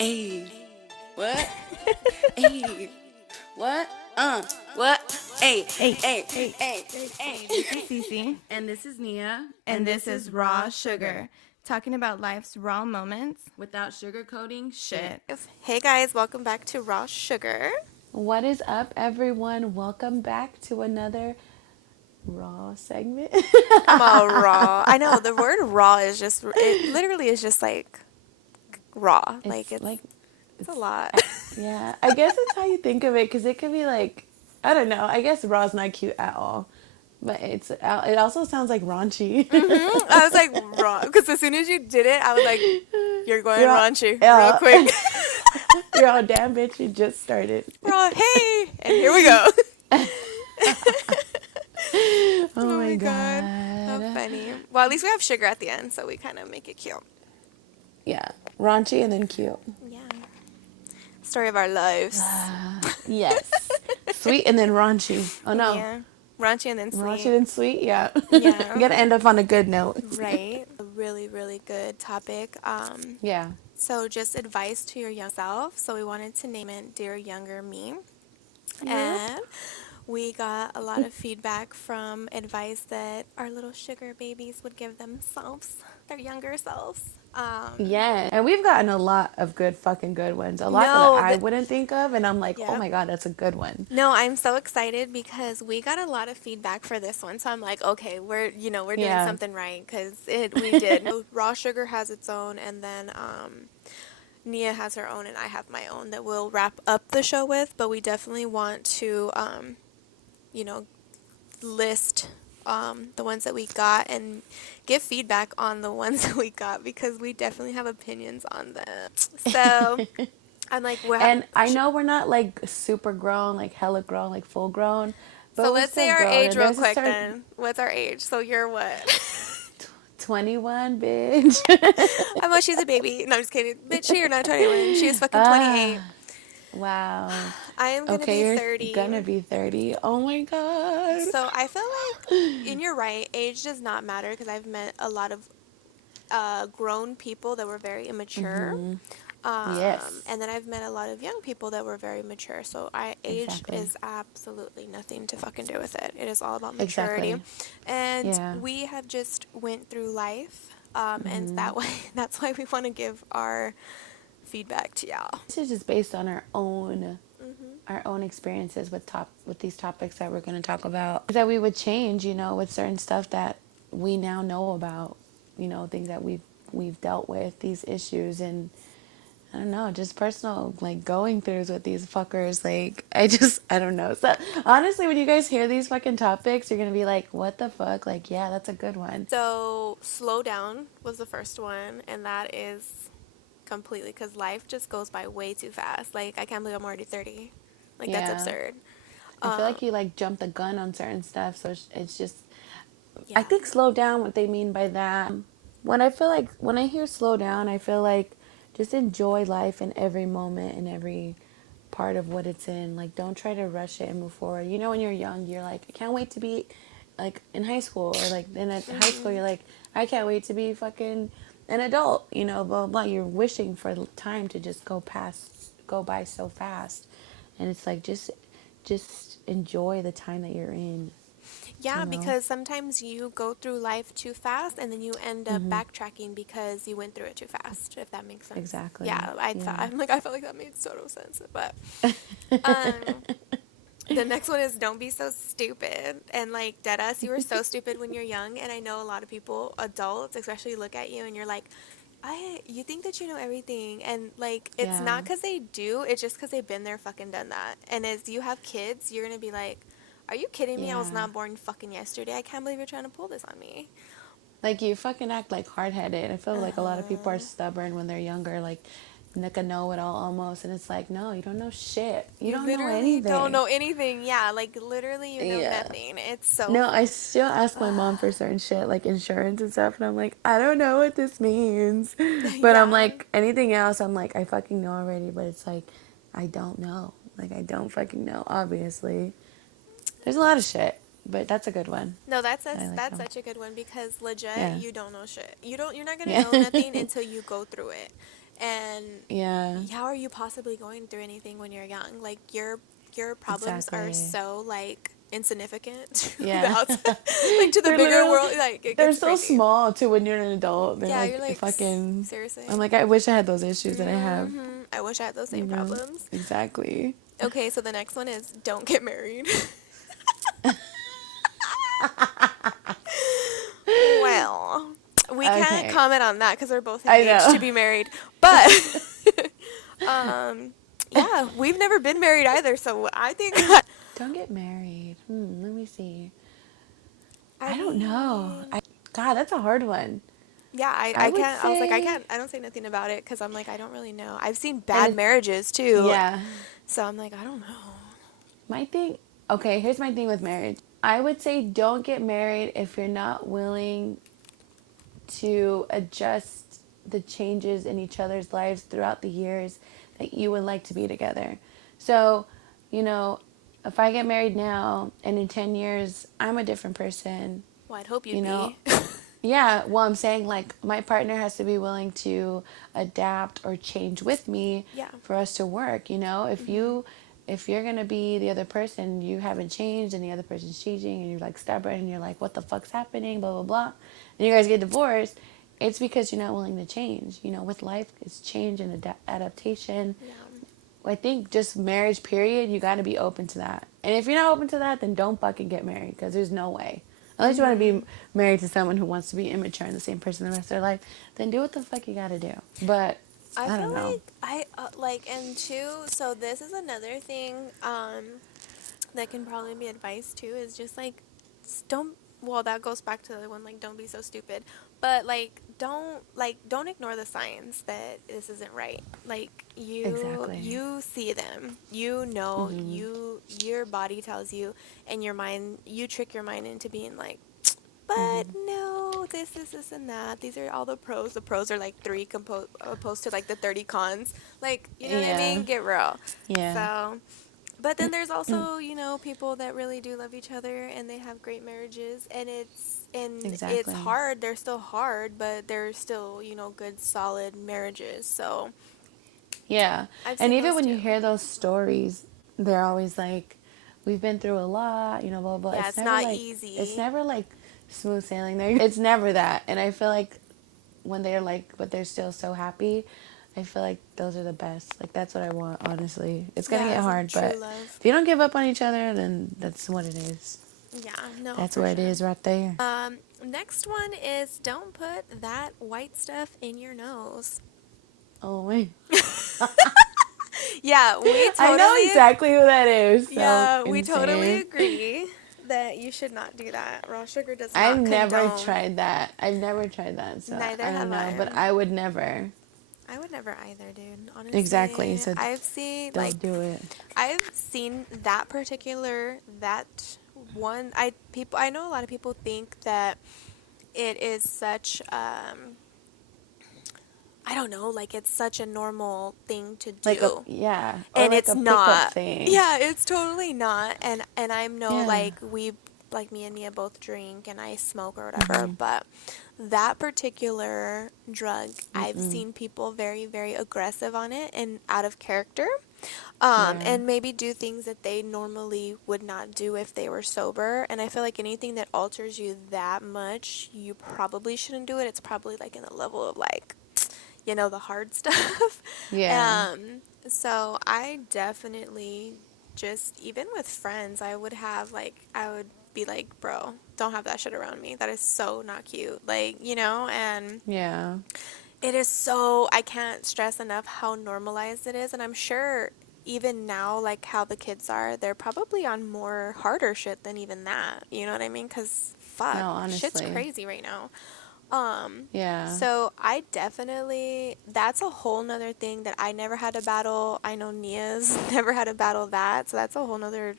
Ayy. What? Ayy. What? What? Ayy. Hey, Ayy. hey, Ayy. hey, this is Cece, And this is Nia. and this is Raw Sugar, talking about life's raw moments. Without sugarcoating shit. Hey guys, welcome back to Raw Sugar. What is up, everyone? Welcome back to another Raw segment. I'm all raw. I know the word raw is just, it literally is just like raw. It's a lot. Yeah, I guess it's how you think of it, because it could be like, I don't know. I guess raw is not cute at all, but it also sounds like raunchy. I was like raw because as soon as you did it, I was like, you're going You're all- raunchy yeah. real quick. You're all damn bitch. You just started. Raw, hey, and here we go. Oh my god. How funny. Well, at least we have sugar at the end, so we kind of make it cute. Yeah, raunchy and then cute. Yeah. Story of our lives. Yes. Sweet and then raunchy. Oh no. Yeah. Raunchy and then sweet. Raunchy and sweet, yeah. Yeah. You gotta end up on a good note. Right. A really, really good topic. Yeah. So just advice to your young self. So we wanted to name it Dear Younger Me. And we got a lot of feedback from advice that our little sugar babies would give themselves, their younger selves. Yeah, and we've gotten a lot of fucking good ones. A lot that I wouldn't think of, and I'm like, oh my god, that's a good one. No, I'm so excited because we got a lot of feedback for this one. So I'm like, okay, we're doing something right because we did. Raw Sugar has its own, and then Nia has her own, and I have my own that we'll wrap up the show with. But we definitely want to, list the ones that we got and give feedback on the ones that we got because we definitely have opinions on them. So I'm like, and I know we're not like super grown, like hella grown, like full grown. But so let's say our age real quick certain... then. What's our age? So you're what? 21, bitch. I'm like, she's a baby. No, I'm just kidding. Bitch, you're not 21. She is fucking 28. Wow. I am going to be 30. You're going to be 30. Oh my god. So I feel like, and you're right, age does not matter because I've met a lot of grown people that were very immature. Yes. And then I've met a lot of young people that were very mature. So age is absolutely nothing to fucking do with it. It is all about maturity. And we have just went through life. And that's why we want to give our feedback to y'all. This is just based on our own experiences with these topics that we're going to talk about, that we would change, with certain stuff that we now know about, things that we've dealt with, these issues, and I don't know, just personal like going throughs with these fuckers. Like I don't know. So honestly, when you guys hear these fucking topics, you're gonna be like, what the fuck? Like, yeah, that's a good one. So slow down was the first one, and that is completely because life just goes by way too fast. Like, I can't believe I'm already 30. Like, that's absurd. I feel like you like jump the gun on certain stuff, so it's just I think slow down, what they mean by that, when I hear slow down, I feel like just enjoy life in every moment and every part of what it's in. Like, don't try to rush it and move forward. When you're young, you're like, I can't wait to be like in high school, or like in high school you're like, I can't wait to be fucking an adult, blah, blah, blah. You're wishing for time to just go by so fast. And it's like, just enjoy the time that you're in. Yeah, because sometimes you go through life too fast and then you end up backtracking because you went through it too fast, if that makes sense. Exactly. Yeah, I felt like that made total sense. But the next one is don't be so stupid. And like, deadass, you were so stupid when you're young. And I know a lot of people, adults especially, look at you and you're like, you think that you know everything, and like, it's not because they do, it's just because they've been there, fucking done that. And as you have kids, you're gonna be like, are you kidding me? I was not born fucking yesterday. I can't believe you're trying to pull this on me. Like, you fucking act like hard-headed. I feel like a lot of people are stubborn when they're younger, like a know-it-all almost, and it's like, no, you don't know shit. You don't know anything. Don't know anything. Yeah, like literally you know nothing. It's so No, I still ask my mom for certain shit, like insurance and stuff, and I'm like, I don't know what this means. But I'm like, anything else, I'm like, I fucking know already, but it's like, I don't know. Like, I don't fucking know, obviously. There's a lot of shit, but that's a good one. No, that's such a good one because legit, you don't know shit. You're not gonna know nothing until you go through it. And Yeah. how are you possibly going through anything when you're young? Like your problems are Exactly. so like insignificant to the Yeah. outside, like to the They're bigger literally, world. Like it they're gets so crazy. small to when you're an adult. They're Yeah, you're like like, fucking, seriously. I'm like, I wish I had those issues that I have, I wish I had those you same know? problems. Exactly. Okay, so the next one is don't get married. Well, we can't Okay. comment on that because we're both I engaged to know. be married. But yeah, we've never been married either, so I think Don't get married. Let me see. I I don't know. mean, God, that's a hard one. yeah, I I would can't. I was like, I say, can't. I don't say nothing about it because I'm like, I don't really know. I've seen and bad marriages too, yeah, so I'm like, I don't know. my thing, okay, here's my thing with marriage. I would say don't get married if you're not willing to adjust the changes in each other's lives throughout the years that you would like to be together. So, you know, if I get married now and in 10 years I'm a different person, Well, I'd hope you'd you know, be. yeah, well, I'm saying like my partner has to be willing to adapt or change with me Yeah. for us to work, you know? If you're going to be the other person, you haven't changed and the other person's changing and you're like stubborn and you're like what the fuck's happening, blah blah blah. And you guys get divorced, it's because you're not willing to change. You know, with life it's change and adaptation. Yeah. I think just marriage period, you got to be open to that. And if you're not open to that, then don't fucking get married because there's no way. Unless you want to be married to someone who wants to be immature and the same person the rest of their life, then do what the fuck you got to do. But I I feel don't know. like I like, and two, so this is another thing that can probably be advice too, is just like don't, well, that goes back to the other one, like don't be so stupid, but don't ignore the signs that this isn't right. Like Exactly. you see them, you know, Hmm. your body tells you, and your mind, you trick your mind into being like, but Hmm. no, this and that. These are all the pros. The pros are like three opposed to like the 30 cons. Like, you know what I Yeah. mean? Get real. Yeah. So, but then there's also, you know, people that really do love each other and they have great marriages, and it's Exactly. hard. They're still hard, but they're still, you know, good solid marriages. So, Yeah. I've And seen even those when you too. hear those stories, they're always like, we've been through a lot, you know, blah, blah. Yeah, It's it's never not like, it's easy. never like smooth sailing there. It's never that. And I feel like when they're like, but they're still so happy, I feel like those are the best. Like, that's what I want, honestly. It's going to Yeah, get it's like hard, true but love. if you don't give up on each other, then that's what it is. Yeah, no, That's for what it sure. is right there. Next one is don't put that white stuff in your nose. Oh, wait. Yeah, we I know totally, exactly who that is. So yeah, we totally insane. agree that you should not do that. Raw sugar does I've not never condone. tried that. I've never tried that. So Neither I don't have know. I. But I would never. I would never either, dude. Exactly. Honestly, So don't do it. I've seen that particular, that one. I know a lot of people think that it is such I don't know, like it's such a normal thing to Like a, do. yeah. Or And like it's a pickup not. thing. Yeah, it's totally not. And I know Yeah. like like me and Mia both drink and I smoke or whatever, but that particular drug, I've Mm-mm. seen people very, very aggressive on it and out of character. Yeah. And maybe do things that they normally would not do if they were sober. And I feel like anything that alters you that much, you probably shouldn't do it. It's probably like in the level of like, you know, the hard stuff. Yeah. So I definitely just, even with friends, I would be like, bro, don't have that shit around me. That is so not cute. Like, you know, and Yeah. it is so, I can't stress enough how normalized it is. And I'm sure even now, like how the kids are, they're probably on more harder shit than even that. You know what I mean? Because fuck, No, shit's honestly. crazy right now. Yeah. So I definitely, that's a whole nother thing that I never had to battle. I know Nia's never had to battle that. So that's a whole nother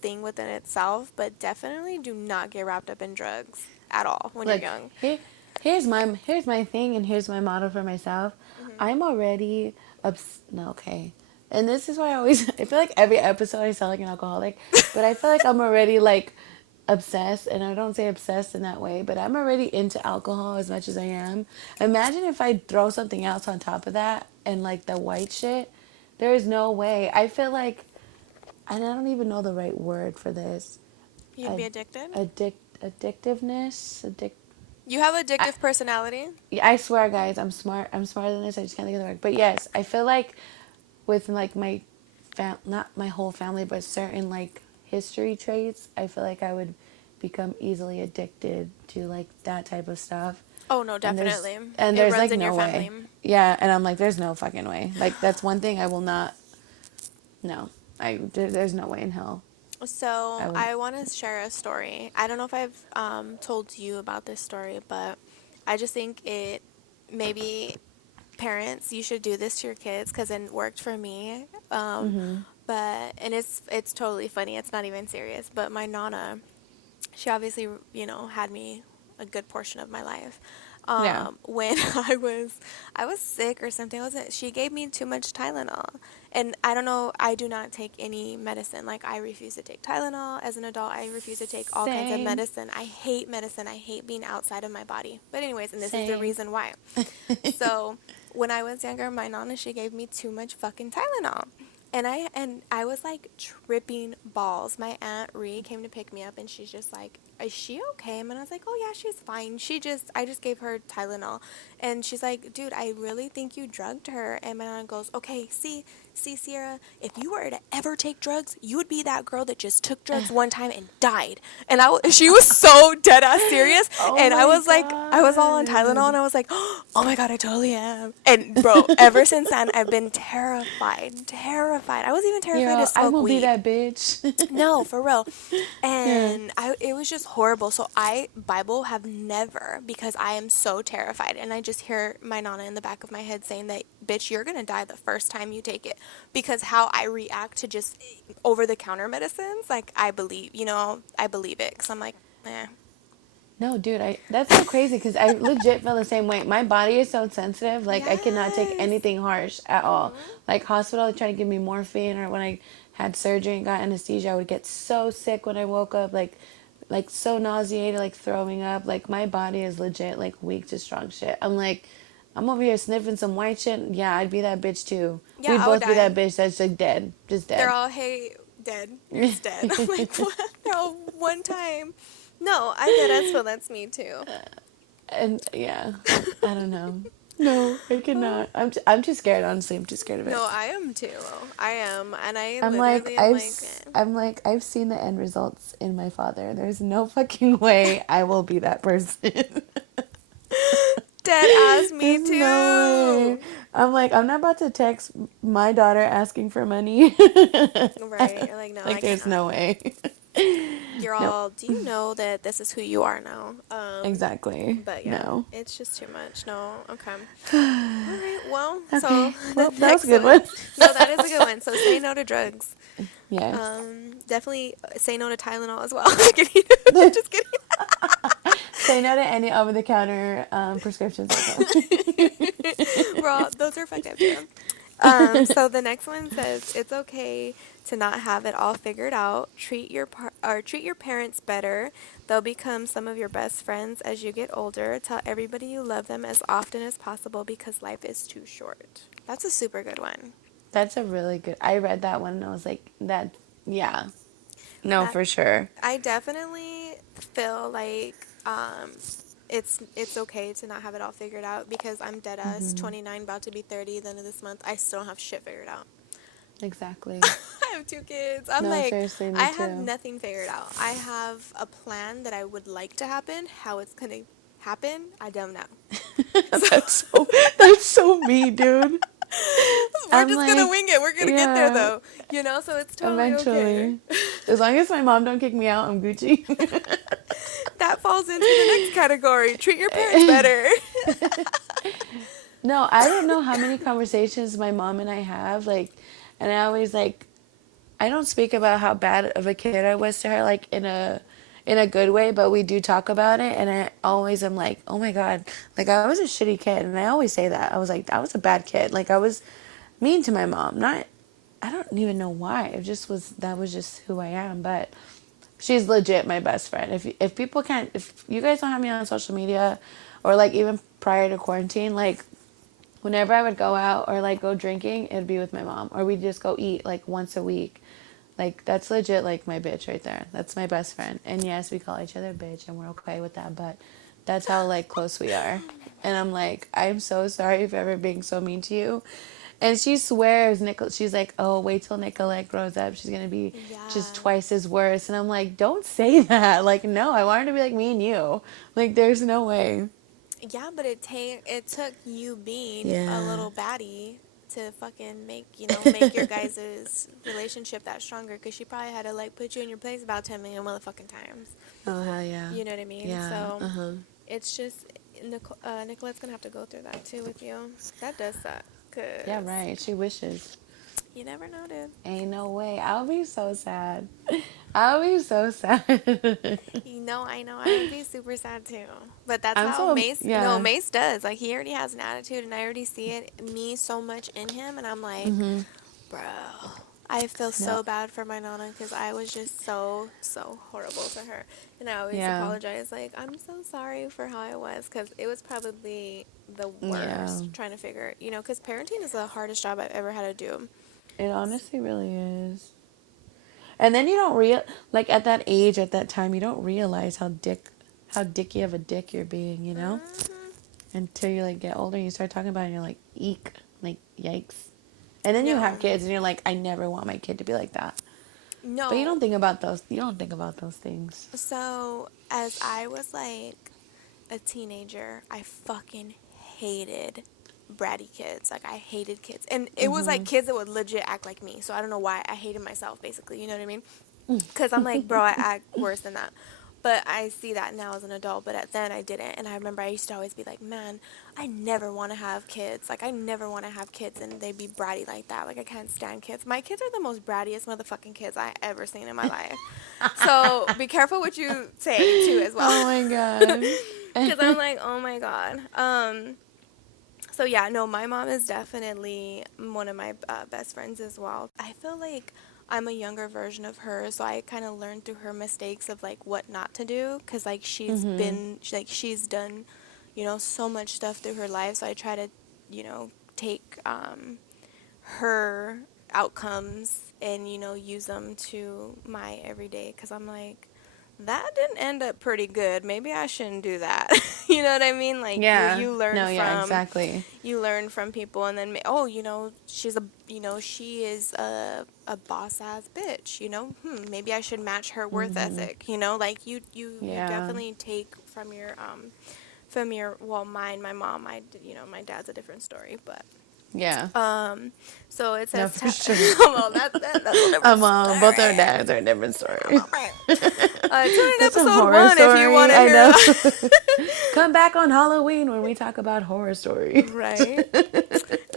thing within itself. But definitely do not get wrapped up in drugs at all when you're Look, young. here's my thing and here's my motto for myself. I'm already no, okay. And this is why I always I feel like every episode I sound like an alcoholic, but I feel like I'm already like obsessed, and I don't say obsessed in that way, but I'm already into alcohol as much as I am. Imagine if I throw something else on top of that and like the white shit. There is no way. I feel like, and I don't even know the right word for this. You'd be addicted? Addictiveness. You have I, addictive personality? I swear, guys, I'm smart. I'm smarter than this. I just can't think of the word. But yes, I feel like with like my not my whole family, but certain like history traits, I feel like I would become easily addicted to like that type of stuff. Oh, no, And there's definitely. and It there's runs like in your no family. way. Yeah, and I'm like, there's no fucking way. Like that's one thing I will not. No, there's no way in hell I So would. I want to share a story. I don't know if I've told you about this story, but I just think it maybe parents, you should do this to your kids because it worked for me. But and it's totally funny. It's not even serious. But my nana, she obviously had me a good portion of my life. Yeah. When I was sick or something, wasn't she gave me too much Tylenol, and I don't know. I do not take any medicine. Like I refuse to take Tylenol as an adult. I refuse to take all kinds of Same. medicine. I hate medicine. I hate being outside of my body. But anyways, and this is the Same. reason why. So when I was younger, my nana, she gave me too much fucking Tylenol. And I was like tripping balls. My aunt Ree came to pick me up and she's just like, "Is she okay?" And I was like, "Oh yeah, she's fine. I just gave her Tylenol." And she's like, "Dude, I really think you drugged her." And my aunt goes, "Okay, see, Sierra, if you were to ever take drugs, you would be that girl that just took drugs one time and died." And she was so dead ass serious. Oh And I my was like, I was all on Tylenol and I was like, "Oh my God, I totally am." And bro, ever since then, I've been terrified. Terrified. I was even terrified to I smoke will be weed. that bitch. No, for real. Yeah. And it was just horrible. So Bible, have never, because I am so terrified. And I just hear my nana in the back of my head saying that, "Bitch, you're going to die the first time you take it." Because how I react to just over-the-counter medicines, like I believe it. Because I'm like, eh. No, dude, that's so crazy because I legit feel the same way. My body is so sensitive, like I cannot take Yes. anything harsh at all. Like hospital, they try to give me morphine, or when I had surgery and got anesthesia, I would get so sick when I woke up, like so nauseated, like throwing up. Like my body is legit like weak to strong shit. I'm like, I'm over here sniffing some white shit. Yeah, I'd be that bitch too. Yeah, We'd I would both be die. that bitch that's like dead, just They're dead. all, "Hey, dead. You're just dead." I'm like, what? They're all one time. No, I did as well. That's me too. And yeah, I don't know. No, I cannot. I'm too scared. Honestly, I'm too scared of it. No, I am too. I am, and I I'm like literally am like, I'm like I've seen the end results in my father. There's no fucking way I will be that person. dead ass me There's no way. too. I'm like I'm not about to text my daughter asking for money. Right? You're like, no, I Like there's cannot. no way. You're Nope. all, "Do you know that this is who you are now?" Exactly. But yeah, No. it's just too much. No, okay. All right. Well, so Okay. the Well, that was a next good one. one. No, that is a good one. So say no to drugs. Yes. Definitely say no to Tylenol as well. Kidding. Just kidding. Say no to any over-the-counter prescriptions also. Those are fucked up too. So the next one says it's okay to not have it all figured out. Treat your parents better. They'll become some of your best friends as you get older. Tell everybody you love them as often as possible because life is too short. That's a super good one. That's a really good. I read that one and I was like, that. Yeah. No, That for sure. I definitely feel like it's okay to not have it all figured out because I'm dead ass 29, about to be 30 the end of this month. I still don't have shit figured out. Exactly. I have 2 kids. I'm No, like, seriously, me I have too. nothing figured out. I have a plan that I would like to happen. How it's gonna happen, I don't know. that's so. That's so me, dude. We're I'm just gonna like, wing it. We're gonna get there yeah. though. So it's totally okay. Eventually, as long as my mom don't kick me out, I'm Gucci. That falls into the next category. Treat your parents better. No, I don't know how many conversations my mom and I have, like, and I always like, I don't speak about how bad of a kid I was to her, like in a good way, but we do talk about it, and I always am like, oh my God, like I was a shitty kid, and I always say that. I was like, I was a bad kid, like I was mean to my mom. Not, I don't even know why. It just was, that was just who I am, but She's legit my best friend. If people can't, if you guys don't have me on social media, or like even prior to quarantine, like whenever I would go out or like go drinking, it'd be with my mom, or we'd just go eat like once a week. Like that's legit like my bitch right there. That's my best friend. And yes, we call each other bitch and we're okay with that, but that's how like close we are. And I'm like, I'm so sorry for ever being so mean to you. And she swears, she's like, oh, wait till Nicolette grows up. She's going to be just Yeah. twice as worse. And I'm like, don't say that. Like, no, I want her to be like me and you. Like, there's no way. Yeah, but it took you being a Yeah. little baddie to fucking make your guys' relationship that stronger, because she probably had to like put you in your place about 10 million motherfucking times. Oh, hell yeah. You know what I mean? Yeah. So Uh-huh. it's just Nicolette's gonna have to go through that too with you. That does suck, Yeah, cause right. She wishes. you never know, dude. Ain't no way. I'll be so sad. I'll be so sad. I know, I would be super sad too. But that's I'm how so, Mace, no, yeah. Mace does. Like, he already has an attitude, and I already see me so much in him, and I'm like, bro, I feel No. so bad for my Nana, because I was just so, so horrible to her. And I always Yeah. apologize, like, I'm so sorry for how I was, because it was probably the Yeah. worst trying to figure, because parenting is the hardest job I've ever had to do. It honestly really is. And then you don't like at that age, at that time, you don't realize how dicky of a dick you're being, you know? Until you like get older, you start talking about it and you're like, eek, like yikes. And then you have No, kids and you're like, I never want my kid to be like that. But you no. don't think about those things. So, as I was like a teenager, I fucking hated bratty kids. Like, I hated kids. And it was like kids that would legit act like me. So, I don't know why. I hated myself, basically. You know what I mean? Because I'm like, bro, I act worse than that. But I see that now as an adult. But then I didn't. And I remember I used to always be like, man, I never want to have kids. Like, I never want to have kids and they be bratty like that. Like, I can't stand kids. My kids are the most brattiest motherfucking kids I ever seen in my life. So be careful what you say too as well. Oh my god. Because I'm like, oh my god. So yeah, no, my mom is definitely one of my best friends as well. I feel like I'm a younger version of her, so I kind of learned through her mistakes of like what not to do. Because like she's done, so much stuff through her life. So I try to, take her outcomes and use them to my everyday, because I'm like, that didn't end up pretty good, maybe I shouldn't do that. You know what I mean? Like, Yeah. you learn No, from yeah, exactly. people, and then she is a boss ass bitch, maybe I should match her worth ethic, like you Yeah. definitely take from your well, my mom, my dad's a different story, but Yeah. so it No, says, for sure. well, that's a different Both our story. dads are a different story. Tune in That's a episode horror 1 if you story. want to I hear know. that. Come back on Halloween when we talk about horror stories. Right.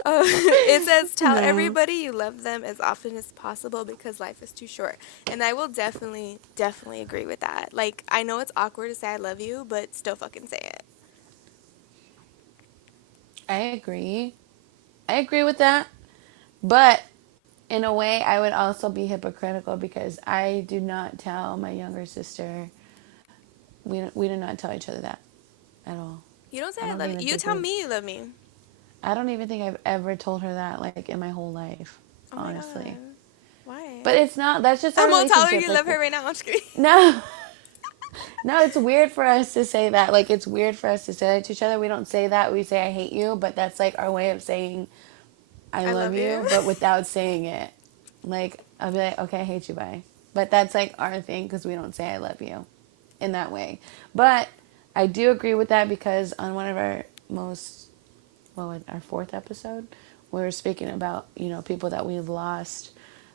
It says, tell No. everybody you love them as often as possible because life is too short. And I will definitely agree with that. Like, I know it's awkward to say I love you, but still fucking say it. I agree. I agree with that. But in a way, I would also be hypocritical because I do not tell my younger sister. We do not tell each other that at all. You don't say I I don't love you. even You think tell we've. me you love me. I don't even think I've ever told her that like in my whole life, Oh my honestly. god. Why? But it's not. That's just our I'm gonna tell her relationship. you Like love her right now. I'm just kidding. no, no. It's weird for us to say that. Like it's weird for us to say that to each other. We don't say that. We say I hate you, but that's like our way of saying I I love love you. you, but without saying it. Like, I'll be like, okay, I hate you, bye. But that's like our thing because we don't say I love you in that way. But I do agree with that because on one of our our fourth episode, we were speaking about, people that we've lost.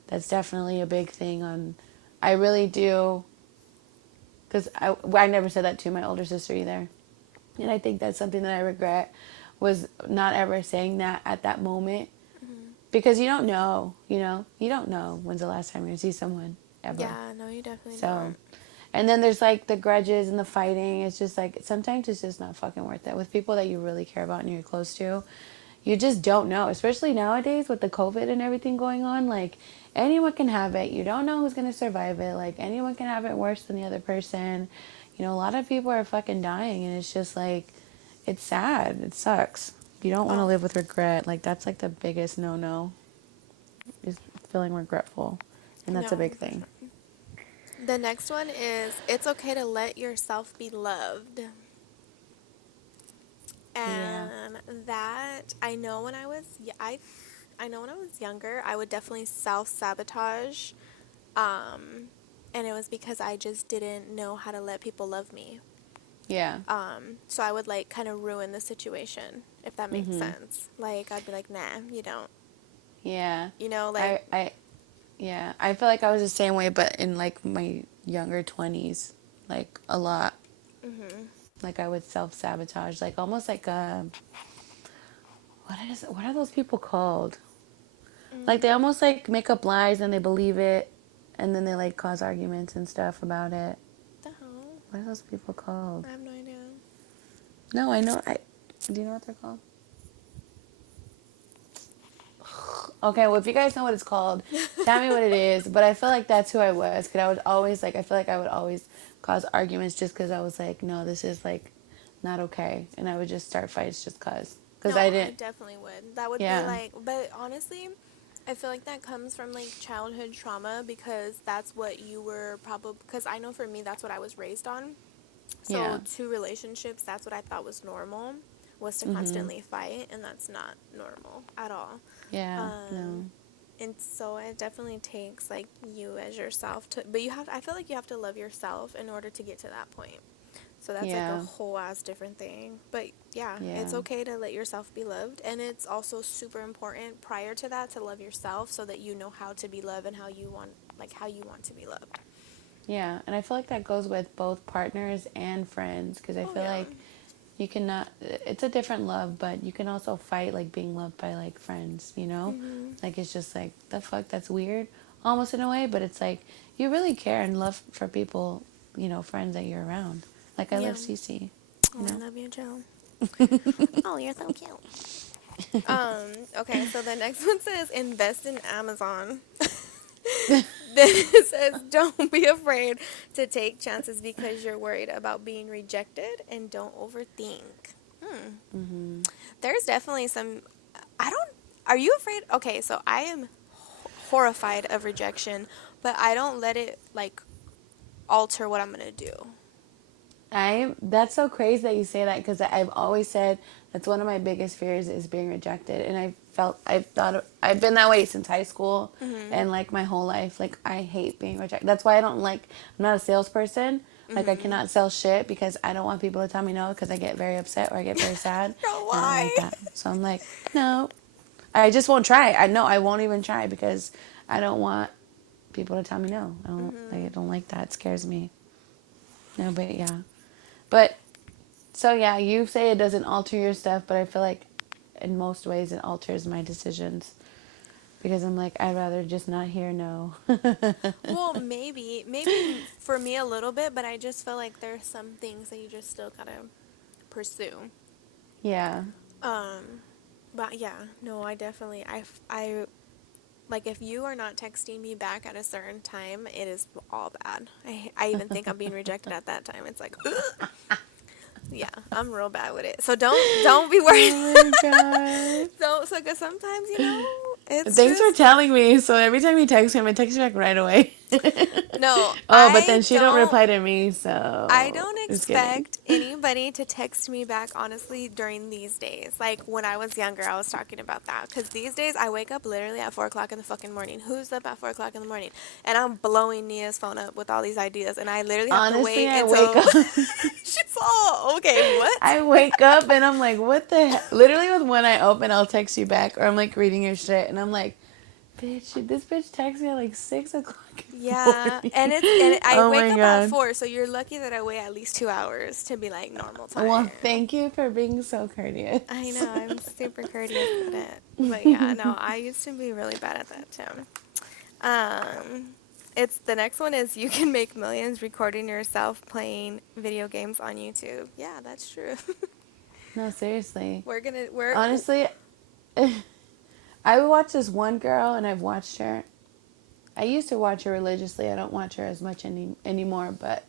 That's definitely a big thing I really do, because I never said that to my older sister either. And I think that's something that I regret was not ever saying that at that moment. Because you don't know, you don't know when's the last time you're going to see someone ever. Yeah, no, you definitely So, don't. and then there's like the grudges and the fighting. It's just like, sometimes it's just not fucking worth it. With people that you really care about and you're close to, you just don't know, especially nowadays with the COVID and everything going on. Like, anyone can have it. You don't know who's going to survive it. Like, anyone can have it worse than the other person. You know, a lot of people are fucking dying, and it's just like, it's sad. It sucks. You don't want to Oh, live with regret. Like, that's like the biggest no-no, is feeling regretful. And that's a no, big for thing. sure. The next one is it's okay to let yourself be loved. Yeah. And that I know when I was I know when I was younger, I would definitely self-sabotage. And it was because I just didn't know how to let people love me. Yeah. So I would like kind of ruin the situation, if that makes sense. Like I'd be like, "Nah, you don't." Yeah. You know, like I yeah, I feel like I was the same way, but in like my younger 20s, like a lot. Like I would self-sabotage, like almost like what are those people called? Like they almost like make up lies and they believe it, and then they like cause arguments and stuff about it. the hell? What are those people called? I have no idea. No, I know. Do you know what they're called? Okay, well, if you guys know what it's called, tell me what it is. But I feel like that's who I was. Because I would always, like, I feel like I would always cause arguments just because I was like, no, this is, like, not okay. And I would just start fights just because. Because No, I I didn't, definitely would. That would be yeah, like, but honestly, I feel like that comes from like childhood trauma because that's what you were probably, because I know for me, that's what I was raised on. yeah, So, two relationships, that's what I thought was normal, was to constantly fight, and that's not normal at all. yeah, Um, no, and so it definitely takes like you as yourself to, but you have, I feel like you have to love yourself in order to get to that point. So that's like a yeah, whole ass different thing. But yeah, it's yeah, okay to let yourself be loved. And it's also super important prior to that to love yourself so that you know how to be loved and how you want, like how you want to be loved. yeah. And I feel like that goes with both partners and friends. Because I Oh, feel yeah. like you cannot, it's a different love, but you can also fight, like, being loved by, like, friends, you know? Like, it's just like, the fuck, that's weird, almost in a way, but it's like, you really care and love for people, you know, friends that you're around. Like, I Yeah. love Cece, Oh, you I know? love you, Joe. Oh, you're so cute. Okay, so the next one says invest in Amazon. Then it says don't be afraid to take chances because you're worried about being rejected and don't overthink. There's definitely some I don't are you afraid? Okay, so I am horrified of rejection, but I don't let it like alter what I'm going to do. That's so crazy that you say that, because I've always said that's one of my biggest fears is being rejected. And I've been that way since high school and like my whole life. Like, I hate being rejected. That's why I'm not a salesperson. Like, I cannot sell shit because I don't want people to tell me no, because I get very upset or I get very sad, Girl, and I don't why? like that. So I'm like, no, I just won't try. I know I won't even try because I don't want people to tell me no. I don't like that. It scares me. No, but yeah. But so yeah, you say it doesn't alter your stuff, but I feel like in most ways it alters my decisions, because I'm like, I'd rather just not hear no. Well, maybe for me a little bit, but I just feel like there's some things that you just still gotta pursue. Yeah. Um, but yeah, no, I definitely, I like if you are not texting me back at a certain time, it is all bad. I even think I'm being rejected at that time. It's like, ugh. Yeah, I'm real bad with it. So don't be worried. Oh my god. So because sometimes it's Thanks for just telling me. So every time you text him, I text you back right away. no. Oh, but then she don't reply to me, I so don't just kidding. expect anybody to text me back, honestly, during these days. Like, when I was younger, I was talking about that. Because these days, I wake up literally at 4 o'clock in the fucking morning. Who's up at 4 o'clock in the morning? And I'm blowing Nia's phone up with all these ideas. And I literally have to Honestly, wait I wake until up. she's all, okay, what? I wake up and I'm like, what the heck? Literally, with when I open, I'll text you back, or I'm like reading your shit, and I'm like, bitch, this bitch texts me at like 6 o'clock in the Yeah, and morning. I Oh wake my up at god. 4, so you're lucky that I wait at least 2 hours to be like normal Well, time. thank you for being so courteous. I know, I'm super courteous at it. But yeah, no, I used to be really bad at that too. It's the next one is you can make millions recording yourself playing video games on YouTube. Yeah, that's true. No, seriously. we're Honestly, I would watch this one girl, and I've watched her. I used to watch her religiously. I don't watch her as much anymore, but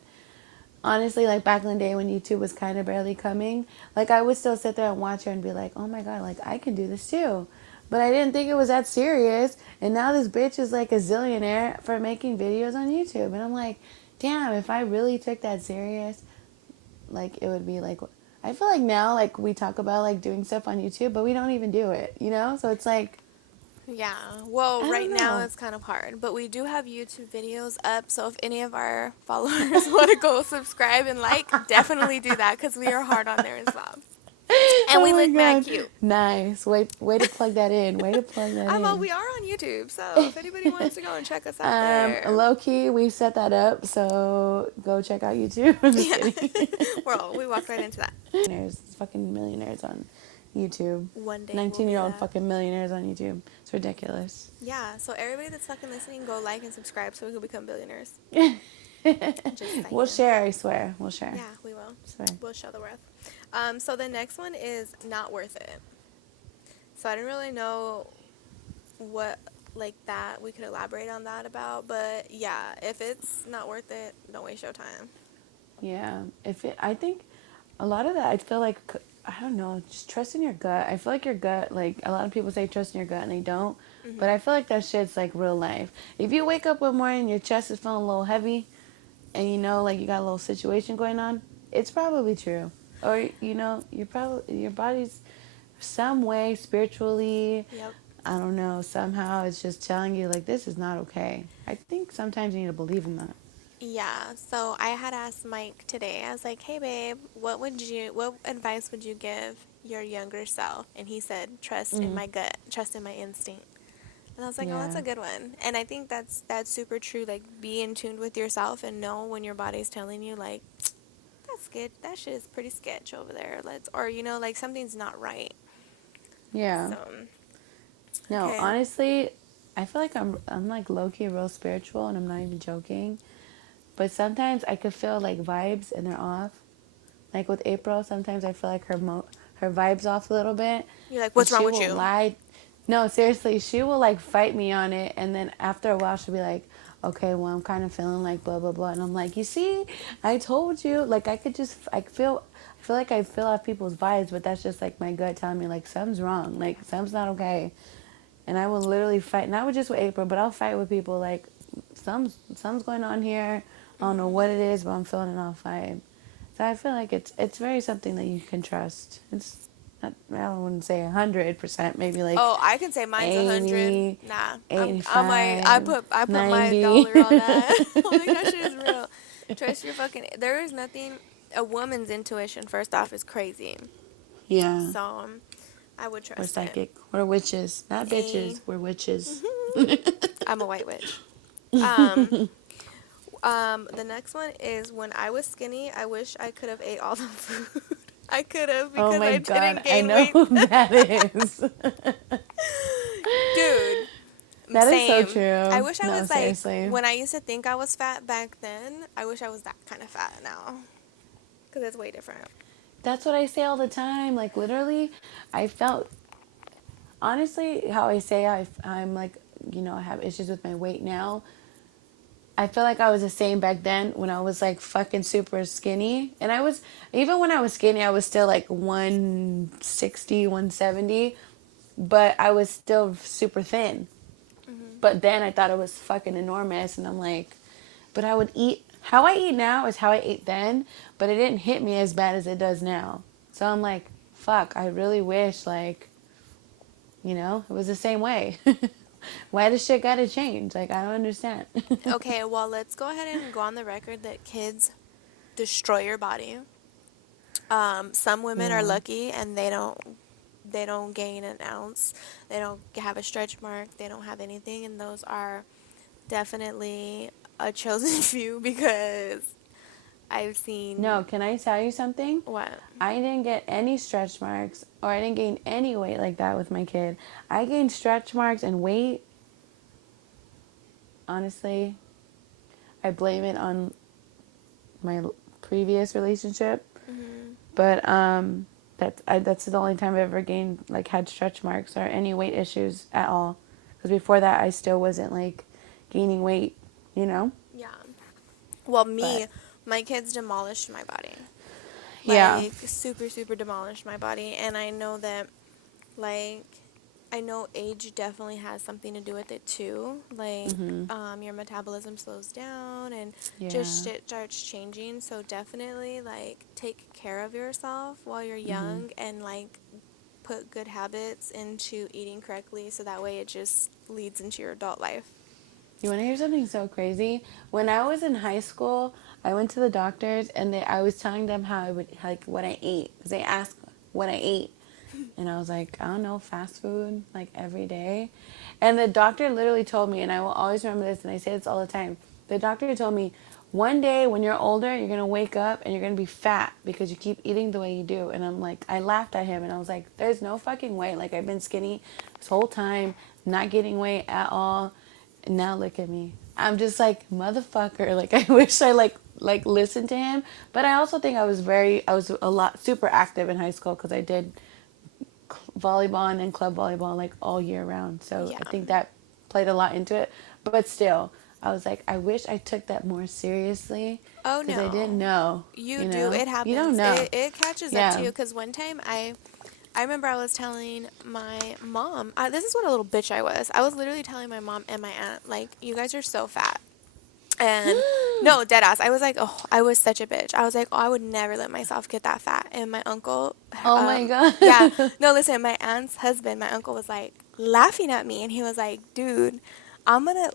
honestly, like back in the day when YouTube was kind of barely coming, like I would still sit there and watch her and be like, oh my god, like I can do this too. But I didn't think it was that serious. And now this bitch is like a zillionaire for making videos on YouTube. And I'm like, damn, if I really took that serious, like it would be like, I feel like now like we talk about like doing stuff on YouTube, but we don't even do it, you know? So it's like, Yeah. Well, I right don't now know. it's kind of hard, but we do have YouTube videos up. So if any of our followers want to go subscribe and like, definitely do that because we are hard on there as well. And we Oh my look mad god. cute. Nice. Way to plug that in. Way to plug that Well, in. we are on YouTube, so if anybody wants to go and check us out there. Low key, we set that up, so go check out YouTube. I'm just Yeah. kidding. Well, we walked right into that. Millionaires, fucking millionaires on YouTube. One day we'll be 19-year-old that. fucking millionaires on YouTube. It's ridiculous. Yeah, so everybody that's fucking listening, go like and subscribe so we can become billionaires. Just We'll saying. share, I swear. We'll share. Yeah, we will. Swear. We'll show the worth. So the next one is not worth it. So I didn't really know what like that we could elaborate on that about, but yeah, if it's not worth it, don't waste your time. Yeah. I think a lot of that, I feel like, I don't know, just trust in your gut. I feel like your gut, like, a lot of people say trust in your gut and they don't. Mm-hmm. But I feel like that shit's like real life. If you wake up one morning and your chest is feeling a little heavy and you know, like, you got a little situation going on, it's probably true. Or, you know, your body's some way spiritually, Yep. I don't know, somehow it's just telling you, like, this is not okay. I think sometimes you need to believe in that. Yeah, so I had asked Mike today. I was like, "Hey babe, what advice would you give your younger self?" And he said, "Trust in my gut, trust in my instinct." And I was like, "Oh, that's Yeah. a good one." And I think that's super true. Like, be in tune with yourself and know when your body's telling you, like, that's good. That shit is pretty sketch over there. Or you know, like something's not right. Yeah. So, No, okay. honestly, I feel like I'm like low key real spiritual, and I'm not even joking. But sometimes I could feel like vibes and they're off. Like with April, sometimes I feel like her vibes off a little bit, You're like, and "What's wrong she with will you?" lie. No, seriously, she will like fight me on it, and then after a while she'll be like, "Okay, well I'm kind of feeling like blah blah blah," and I'm like, "You see, I told you." Like I feel like I feel off people's vibes, but that's just like my gut telling me like something's wrong, like something's not okay. And I will literally fight, not with just with April, but I'll fight with people like, something's going on here. I don't know what it is, but I'm feeling an off vibe. So I feel like it's very something that you can trust. It's not, I wouldn't say 100%, maybe like Oh, I can say mine's 100. 80, Nah, I'm like, I 85, put my 90. dollar on that. I'm like, that shit is real. Trust your fucking. There is nothing. A woman's intuition, first off, is crazy. Yeah. So, I would We're trust it. psychic. We're witches. Not A. bitches. We're witches. I'm a white witch. The next one is when I was skinny, I wish I could have ate all the food. I could have Oh because my I god, didn't I gain know weight. who that is. Dude, That is so same. I true. wish I No, was like, seriously. when I used to think I was fat back then, I wish I was that kind of fat now. Because it's way different. That's what I say all the time. Like, literally, I felt, honestly, how I say I'm like, you know, I have issues with my weight now. I feel like I was the same back then when I was like fucking super skinny. And even when I was skinny, I was still like 160, 170. But I was still super thin. But then I thought it was fucking enormous. And I'm like, but I would eat, how I eat now is how I ate then. But it didn't hit me as bad as it does now. So I'm like, fuck, I really wish, like, you know, it was the same way. Why does shit gotta change? Like, I don't understand. Okay, well, let's go ahead and go on the record that kids destroy your body. Some women are Yeah. lucky and they don't gain an ounce. They don't have a stretch mark. They don't have anything, and those are definitely a chosen few because I've seen No, can I tell you something? what? I didn't get any stretch marks, or I didn't gain any weight like that with my kid. I gained stretch marks and weight. Honestly, I blame it on my previous relationship. Mm-hmm. But That's the only time I've ever gained, like, had stretch marks or any weight issues at all. Because before that, I still wasn't, like, gaining weight, you know? Yeah. Well, But, my kids demolished my body. yeah. Like, super, super demolished my body. And I know that, like, I know age definitely has something to do with it, too. Like, Mm-hmm. your metabolism slows down and just Yeah. shit starts changing. So definitely, like, take care of yourself while you're Mm-hmm. young and, like, put good habits into eating correctly so that way it just leads into your adult life. You want to hear something so crazy? When I was in high school, I went to the doctors and I was telling them how I would, like, what I ate. Because they asked what I ate. And I was like, I don't know, fast food, like, every day. And the doctor literally told me, and I will always remember this, and I say this all the time. The doctor told me, one day when you're older, you're going to wake up and you're going to be fat because you keep eating the way you do. And I'm like, I laughed at him and I was like, there's no fucking way. Like, I've been skinny this whole time, not getting weight at all. And now look at me. I'm just like, motherfucker. Like, I wish I like listened to him. But I also think I was a lot super active in high school because I did volleyball and then club volleyball like all year round. So Yeah. I think that played a lot into it. But still, I was like, I wish I took that more seriously Oh because I didn't no. know. You You do. know, It you don't happens. know. It catches up to Yeah. you because one time I remember I was telling my mom, this is what a little bitch I was. I was literally telling my mom and my aunt, like, you guys are so fat. And no, dead ass. I was like, oh, I was such a bitch. I was like, oh, I would never let myself get that fat. And my uncle, Oh my god. yeah, no, listen, my aunt's husband, my uncle was like laughing at me, and he was like, dude, I'm gonna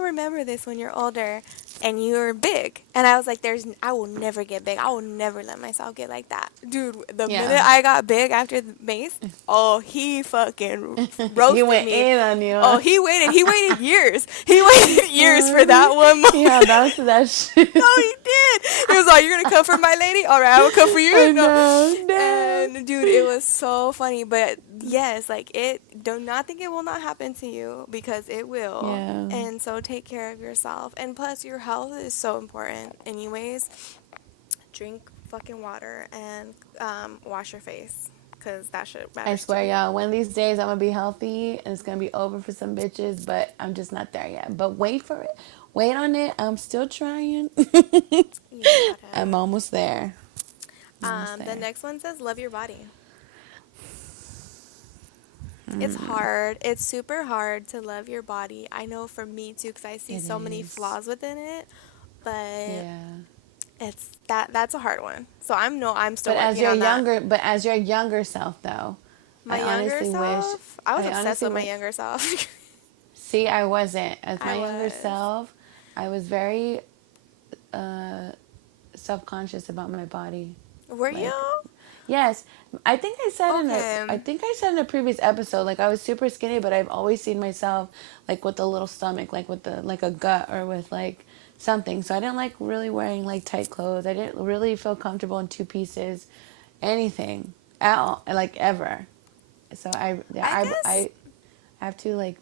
remember this when you're older and you're big. And I was like, I will never get big. I will never let myself get like that. Dude, the Yeah. minute I got big after the mace, oh, he fucking He roasted went me. in on you. Oh, he waited years. He waited years for that one moment. Yeah, that was that shit. No, he did. He was like, "You're gonna come for my lady? All right, I will come for you." I No, know. No. and dude, it was so funny. But yes, like do not think it will not happen to you because it will. Yeah. And so take care of yourself. And plus, your health is so important. Anyways, drink fucking water and wash your face because that shit I matters swear, too. y'all, one of these days I'm gonna be healthy and it's gonna be over for some bitches, but I'm just not there yet. But wait for it. Wait on it. I'm still trying. You got I'm it. almost there. Almost The there. next one says, "Love your body." It's hard. It's super hard to love your body. I know for me too, because I see It so many is. flaws within it. But Yeah. that's a hard one. So I'm still But working on that. as your younger self though, My younger I was I obsessed honestly with my wish, younger self. see, I wasn't. As I my younger was. self, I was very uh, self-conscious about my body. Were you? Like, yes, Okay. I think I said in a previous episode, like I was super skinny, but I've always seen myself like with a little stomach, like with the like a gut or with like something. So I didn't like really wearing like tight clothes. I didn't really feel comfortable in two pieces, anything at all, like ever. So I guess. I have to like,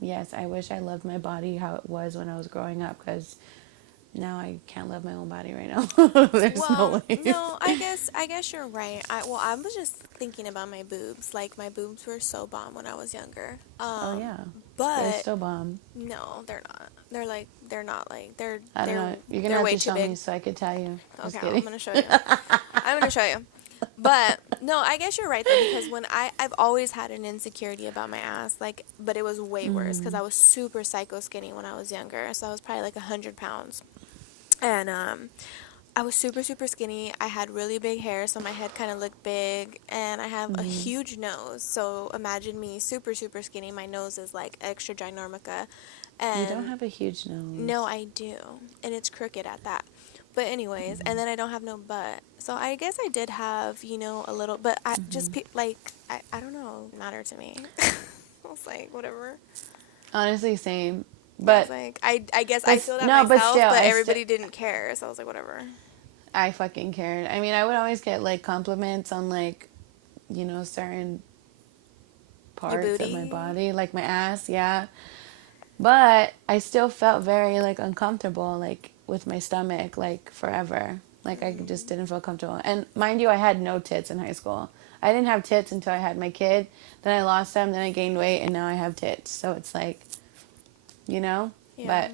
yes, I wish I loved my body how it was when I was growing up because now I can't love my own body right now. There's Well, no way. no, I guess you're right. I was just thinking about my boobs. Like my boobs were so bomb when I was younger. Oh yeah, they're But still bomb. no, they're not. They're not like I don't know. You're gonna they're have way to too show me big. so I could tell you. Okay, Just I'm kidding. gonna show you. I'm gonna show you. But no, I guess you're right though because when I've always had an insecurity about my ass, like, but it was way worse because I was super psycho skinny when I was younger. So I was probably like 100 pounds, and I was super super skinny. I had really big hair, so my head kind of looked big, and I have a huge nose. So imagine me super super skinny. My nose is like extra ginormica, You don't and have a huge no, nose. I do, and it's crooked at that. But anyways, and then I don't have no butt. So I guess I did have, a little, but I just like I don't know, matter to me. I was like, whatever. Honestly, same. I was But like, I guess I feel that no, but myself, still, but everybody didn't care. So I was like, whatever. I fucking cared. I mean, I would always get like compliments on like, certain Your parts of my booty. body, like my ass, yeah. But I still felt very like uncomfortable, like with my stomach, like forever. Like, I just didn't feel comfortable. And mind you, I had no tits in high school. I didn't have tits until I had my kid. Then I lost them. Then I gained weight, and now I have tits. So it's like, you know? Yeah.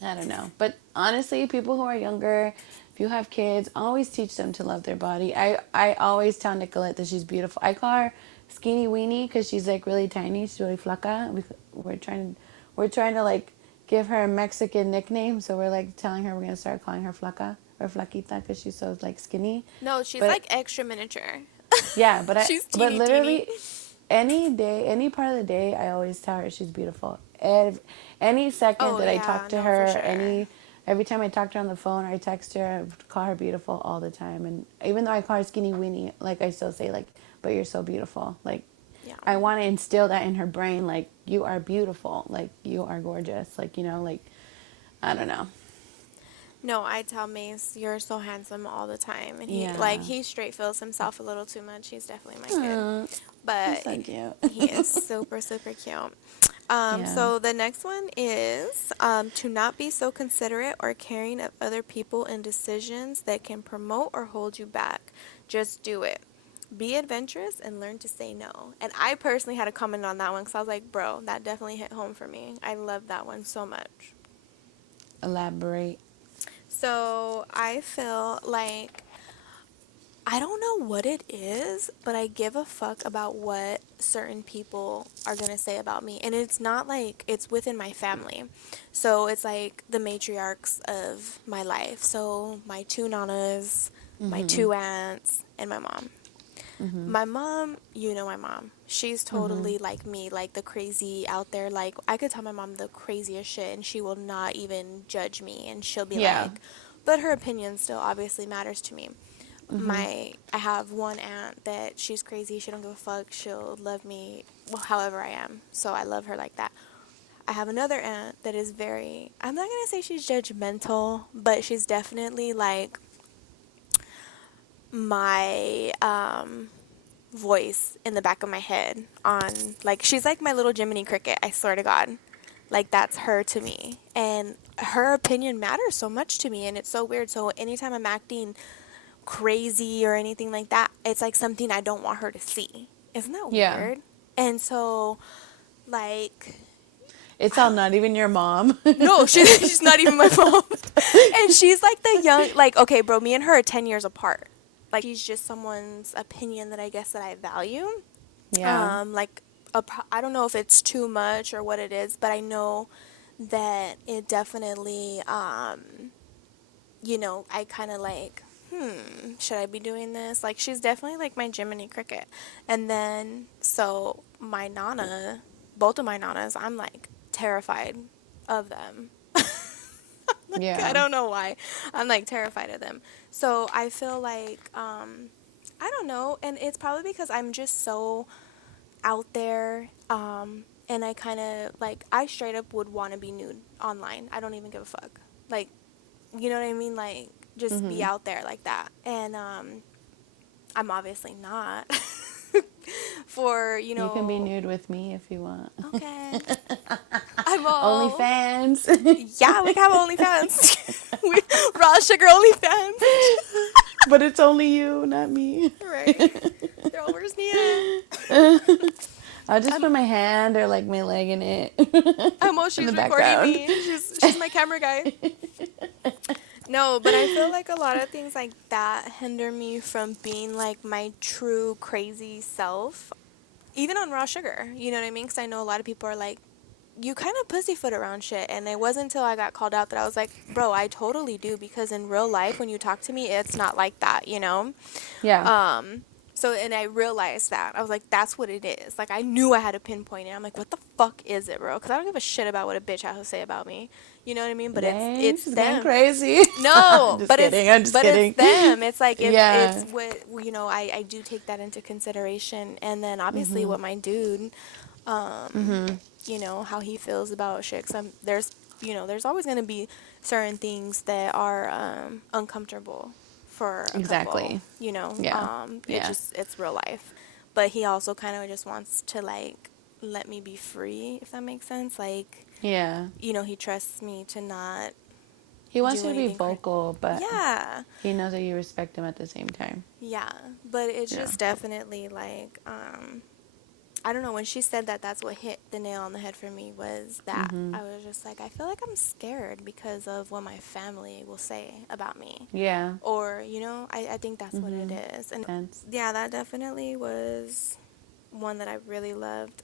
But I don't know. But honestly, people who are younger, if you have kids, always teach them to love their body. I always tell Nicolette that she's beautiful. I call her skinny weenie because she's like really tiny. She's really flaca. We're trying to like give her a Mexican nickname. So we're like telling her we're gonna start calling her flaca or flaquita because she's so like skinny. No, she's But like extra miniature. yeah, She's but teeny literally teeny. any day, any part of the day, I always tell her she's beautiful. Any second Oh, that I yeah, talk to no, for her, sure. every time I talk to her on the phone or I text her, I call her beautiful all the time. And even though I call her skinny weenie, like I still say like, but you're so beautiful. Like Yeah. I want to instill that in her brain, like you are beautiful, like you are gorgeous, like you know, like I don't know. No, I tell Mace, you're so handsome all the time. And Yeah. he straight feels himself a little too much. He's definitely my kid. Aw, he's But so cute. he is super, super cute. Yeah. So the next one is to not be so considerate or caring of other people in decisions that can promote or hold you back. Just do it. Be adventurous and learn to say no. And I personally had a comment on that one because I was like, bro, that definitely hit home for me. I love that one so much. Elaborate. So I feel like I don't know what it is, but I give a fuck about what certain people are going to say about me. And it's not like it's within my family. So it's like the matriarchs of my life. So my two nanas, my two aunts, and my mom. My mom, you know my mom. She's totally like me, like the crazy out there. Like, I could tell my mom the craziest shit and she will not even judge me. And she'll be Yeah. like, but her opinion still obviously matters to me. I have one aunt that she's crazy. She don't give a fuck. She'll love me however I am. So I love her like that. I have another aunt that is very, I'm not going to say she's judgmental, but she's definitely like my voice in the back of my head on, like, she's like my little Jiminy Cricket, I swear to God. Like, that's her to me. And her opinion matters so much to me, and it's so weird. So anytime I'm acting crazy or anything like that, it's like something I don't want her to see. Isn't that Yeah. weird? And so, like, It's all not even your mom. no, she's not even my mom. And she's like the young, like, okay, bro, me and her are 10 years apart. Like, she's just someone's opinion that I guess that I value. Yeah. Like, I don't know if it's too much or what it is, but I know that it definitely, you know, I kind of like, should I be doing this? Like, she's definitely like my Jiminy Cricket. And then, so my Nana, both of my Nanas, I'm like terrified of them. Like, Yeah. I don't know why. I'm like terrified of them. So I feel like, I don't know. And it's probably because I'm just so out there. And I kind of like, I straight up would want to be nude online. I don't even give a fuck. Like, you know what I mean? Like, just be out there like that. And I'm obviously not. For, you know. You can be nude with me if you want. Okay. I'm all. OnlyFans. Yeah, we can have OnlyFans. Raw sugar OnlyFans. But it's only you, not me. Right. They're all, where's Nia? I'll just put my hand or like my leg in it. I'm all, In she's the recording background. me. She's my camera guy. No, but I feel like a lot of things like that hinder me from being like my true crazy self. Even on Raw Sugar, you know what I mean? Because I know a lot of people are like, you kind of pussyfoot around shit. And it wasn't until I got called out that I was like, bro, I totally do. Because in real life, when you talk to me, it's not like that, you know? Yeah. So, and I realized that. I was like, that's what it is. Like, I knew I had to pinpoint it. I'm like, what the fuck is it, bro? Because I don't give a shit about what a bitch has to say about me. You know what I mean? But Dang, it's she's getting them. crazy. No, I'm just but kidding. I'm just but kidding. it's them. It's like Yeah. it's what, you know. I do take that into consideration, and then obviously what my dude, you know, how he feels about shit. 'Cause there's, you know, there's always gonna be certain things that are uncomfortable for a Exactly. couple, you know. Yeah. Yeah. It's real life, but he also kind of just wants to like let me be free, if that makes sense. Like, Yeah. you know, he trusts me to not He wants do you to be anything vocal, but yeah. he knows that you respect him at the same time. Yeah, but it's Yeah. just definitely like I don't know, when she said that, that's what hit the nail on the head for me, was that Mm-hmm. I was just like, I feel like I'm scared because of what my family will say about me. Yeah. Or, you know, I think that's what it Mm-hmm. is. And Sense. yeah, that definitely was one that I really loved.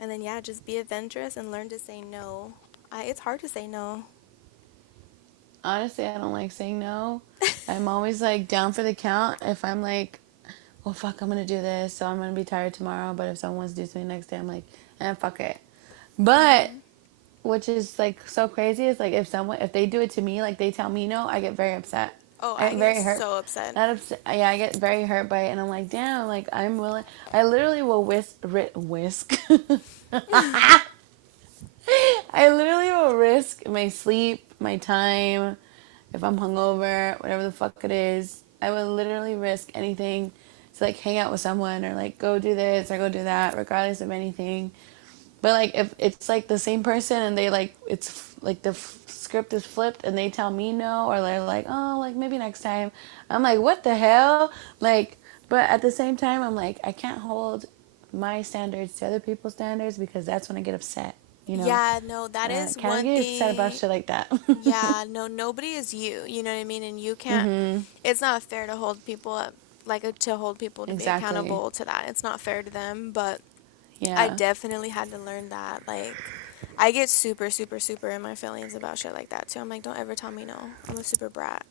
And then, yeah, just be adventurous and learn to say no. It's hard to say no. Honestly, I don't like saying no. I'm always like down for the count. If I'm like, oh fuck, I'm gonna do this, so I'm gonna be tired tomorrow. But if someone wants to do something next day, I'm like, fuck it. But which is like so crazy is like if they do it to me, like they tell me no, I get very upset. Oh, I I get get very hurt. so upset. Not upset. Yeah, I get very hurt by it, and I'm like, damn, like I'm willing. I literally will whisk. I literally will risk my sleep, my time, if I'm hungover, whatever the fuck it is. I would literally risk anything to like hang out with someone or like go do this or go do that, regardless of anything. But like if it's like the same person and they like like the script is flipped and they tell me no, or they're like, oh, like maybe next time. I'm like, what the hell? Like, but at the same time, I'm like, I can't hold my standards to other people's standards because that's when I get upset. You know, Yeah, no, that is can't one get upset about thing. shit like that. Yeah, no, nobody is you. You know what I mean? And you can't, Mhm. it's not fair to hold people up, like to hold people to be Exactly. accountable to that. It's not fair to them, but I Yeah. definitely had to learn that. Like, I get super, super, super in my feelings about shit like that too. I'm like, don't ever tell me no. I'm a super brat.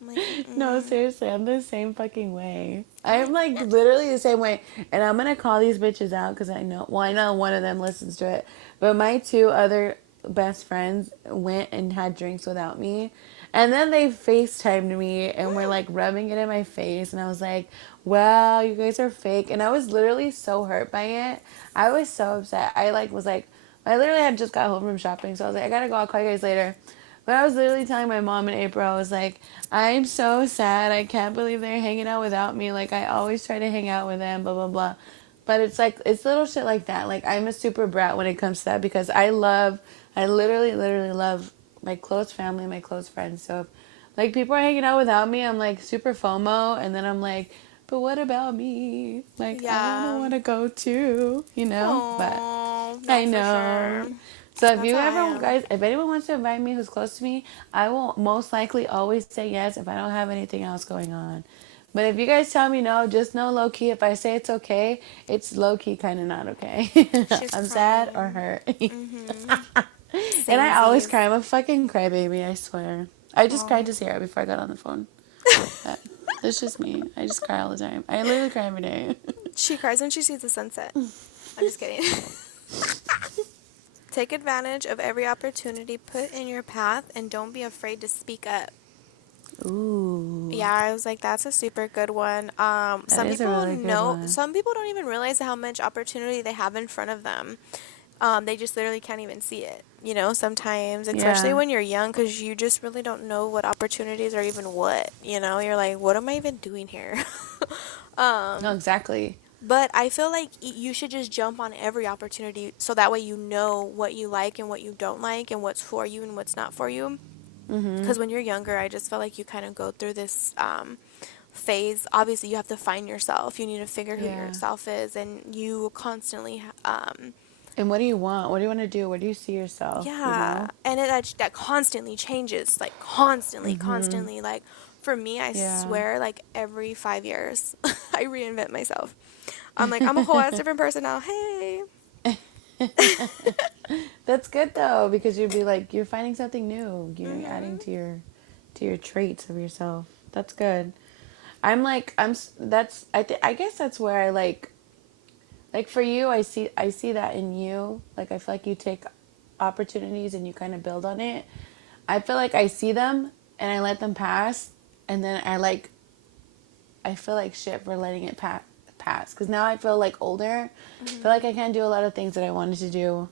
I'm like, No, mm-mm. seriously, I'm the same fucking way. I'm like literally the same way. And I'm gonna call these bitches out because I know one of them listens to it. But my two other best friends went and had drinks without me. And then they FaceTimed me and were like rubbing it in my face. And I was like, wow, you guys are fake. And I was literally so hurt by it. I was so upset. I literally had just got home from shopping. So I was like, I gotta go. I'll call you guys later. But I was literally telling my mom in April, I was like, I'm so sad. I can't believe they're hanging out without me. Like, I always try to hang out with them, blah, blah, blah. But it's like, it's little shit like that. Like, I'm a super brat when it comes to that because I literally, literally love my close family, my close friends. So if, like, people are hanging out without me, I'm like super FOMO. And then I'm like, but what about me? Like, I want to Yeah. want to go too, you know? But Oh, no, I for sure. know. So if That's you how I ever, am. guys, if anyone wants to invite me who's close to me, I will most likely always say yes if I don't have anything else going on. But if you guys tell me no, just know low key. If I say it's okay, it's low key kind of not okay. She's I'm sad or crying. hurt. Mm-hmm. And I always Samesies. cry. I'm a fucking crybaby, I swear. I just cried Oh. to Sarah before I got on the phone. But that's just me. I just cry all the time. I literally cry every day. She cries when she sees the sunset. I'm just kidding. Take advantage of every opportunity put in your path and don't be afraid to speak up. Ooh, Yeah, I was like, that's a super good one. that is a really good one. Some people don't even realize how much opportunity they have in front of them. They just literally can't even see it, you know, sometimes, especially Yeah. when you're young, because you just really don't know what opportunities are even what, you know, you're like, what am I even doing here? No, exactly. But I feel like you should just jump on every opportunity so that way you know what you like and what you don't like and what's for you and what's not for you. Mm-hmm. Because when you're younger, I just felt like you kind of go through this phase. Obviously, you have to find yourself. You need to figure who Yeah. yourself is, and you constantly, And what do you want? What do you want to do? Where do you see yourself? You yeah. know? And that constantly changes, like constantly, Mm-hmm. constantly. Like for me, I Yeah. swear, like every 5 years, I reinvent myself. I'm like, I'm a whole ass different person now. Hey. That's good though, because you'd be like you're finding something new. You're adding Mhm. to your traits of yourself. That's good. I'm like that's I guess that's where I like for you I see that in you. Like I feel like you take opportunities and you kind of build on it. I feel like I see them and I let them pass, and then I feel like shit for letting it pass. Because now I feel like older. I feel Mhm. like I can't do a lot of things that I wanted to do,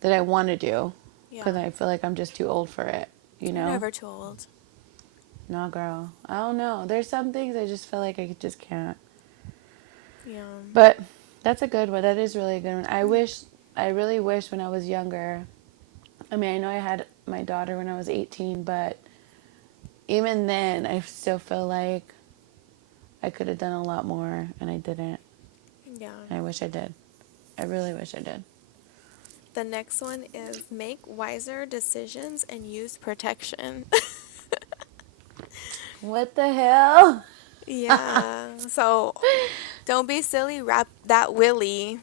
that I want to do. Yeah. Because I feel like I'm just too old for it, you You're know? never too old. No, girl. I don't know. There's some things I just feel like I just can't. Yeah. But that's a good one. That is really a good one. Mm. I really wish when I was younger, I mean, I know I had my daughter when I was 18, but even then, I still feel like I could have done a lot more, and I didn't. Yeah. And I wish I did. I really wish I did. The next one is make wiser decisions and use protection. What the hell? Yeah. So don't be silly. Wrap that willy.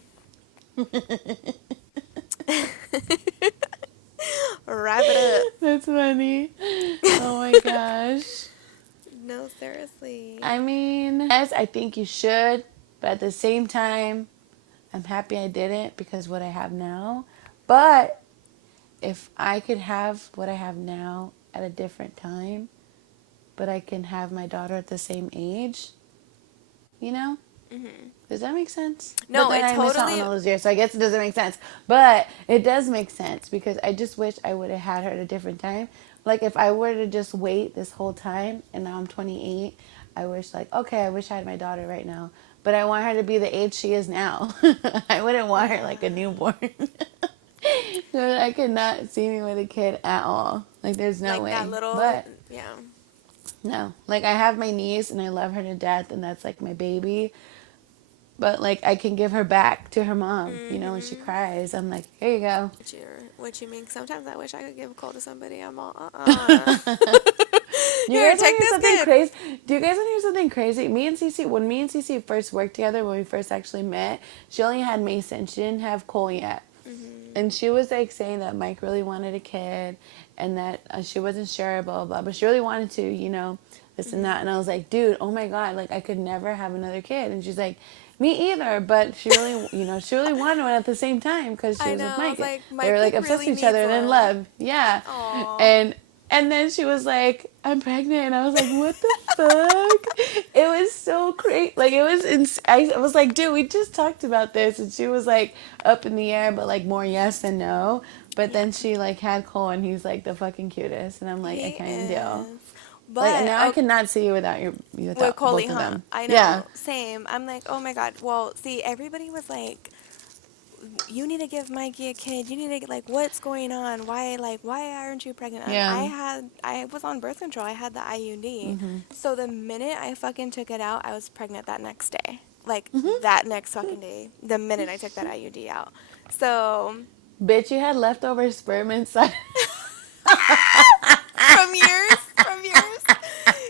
Wrap it up. That's funny. Oh my gosh. No, seriously. I mean, yes, I think you should, but at the same time, I'm happy I didn't because what I have now. But if I could have what I have now at a different time, but I can have my daughter at the same age, you know? Mm-hmm. Does that make sense? No, but then it I missed out on totally. all those years, so I guess it doesn't make sense. But it does make sense because I just wish I would have had her at a different time. Like if I were to just wait this whole time and now I'm 28, I wish like, okay, I wish I had my daughter right now. But I want her to be the age she is now. I wouldn't want her like a newborn. I could not see me with a kid at all. Like there's no Like way. that little. But Yeah. no. Like I have my niece and I love her to death and that's like my baby. But like I can give her back to her mom, you know, when she Mm-hmm. cries. I'm like, here you go. What you mean? Sometimes I wish I could give Cole to somebody. I'm all, You Here, guys want to take hear this something kid. crazy? Do you guys want to hear something crazy? When me and Cece first worked together, when we first actually met, she only had Mason. She didn't have Cole yet. Mm-hmm. And she was like saying that Mike really wanted a kid and that she wasn't sure, blah, blah, blah. But she really wanted to, you know, this and that. And I was like, dude, oh my God, like I could never have another kid. And she's like, me either. But she really, you know, she really wanted one at the same time because she I was know. with I was Mike. like, They were Mike like like obsessed really with each needs other and in one. love. Yeah. Aw. And then she was like, I'm pregnant. And I was like, what the fuck? It was so crazy. Like, it was, I was like, dude, we just talked about this. And she was like up in the air, but like more yes than no. But Yeah. then she like had Cole and he's like the fucking cutest. And I'm like, I He can't even deal. is. Like, and But now I cannot see you without with without Coley, both of huh? them. I Yeah. know. Same. I'm like, oh my God. Well, see, everybody was like, you need to give Mikey a kid. You need to, like, what's going on? Why aren't you pregnant? And Yeah. I was on birth control. I had the IUD. Mm-hmm. So the minute I fucking took it out, I was pregnant that next day. Like, Mm-hmm. that next fucking day. The minute I took that IUD out. So, Bitch, you had leftover sperm inside. from years.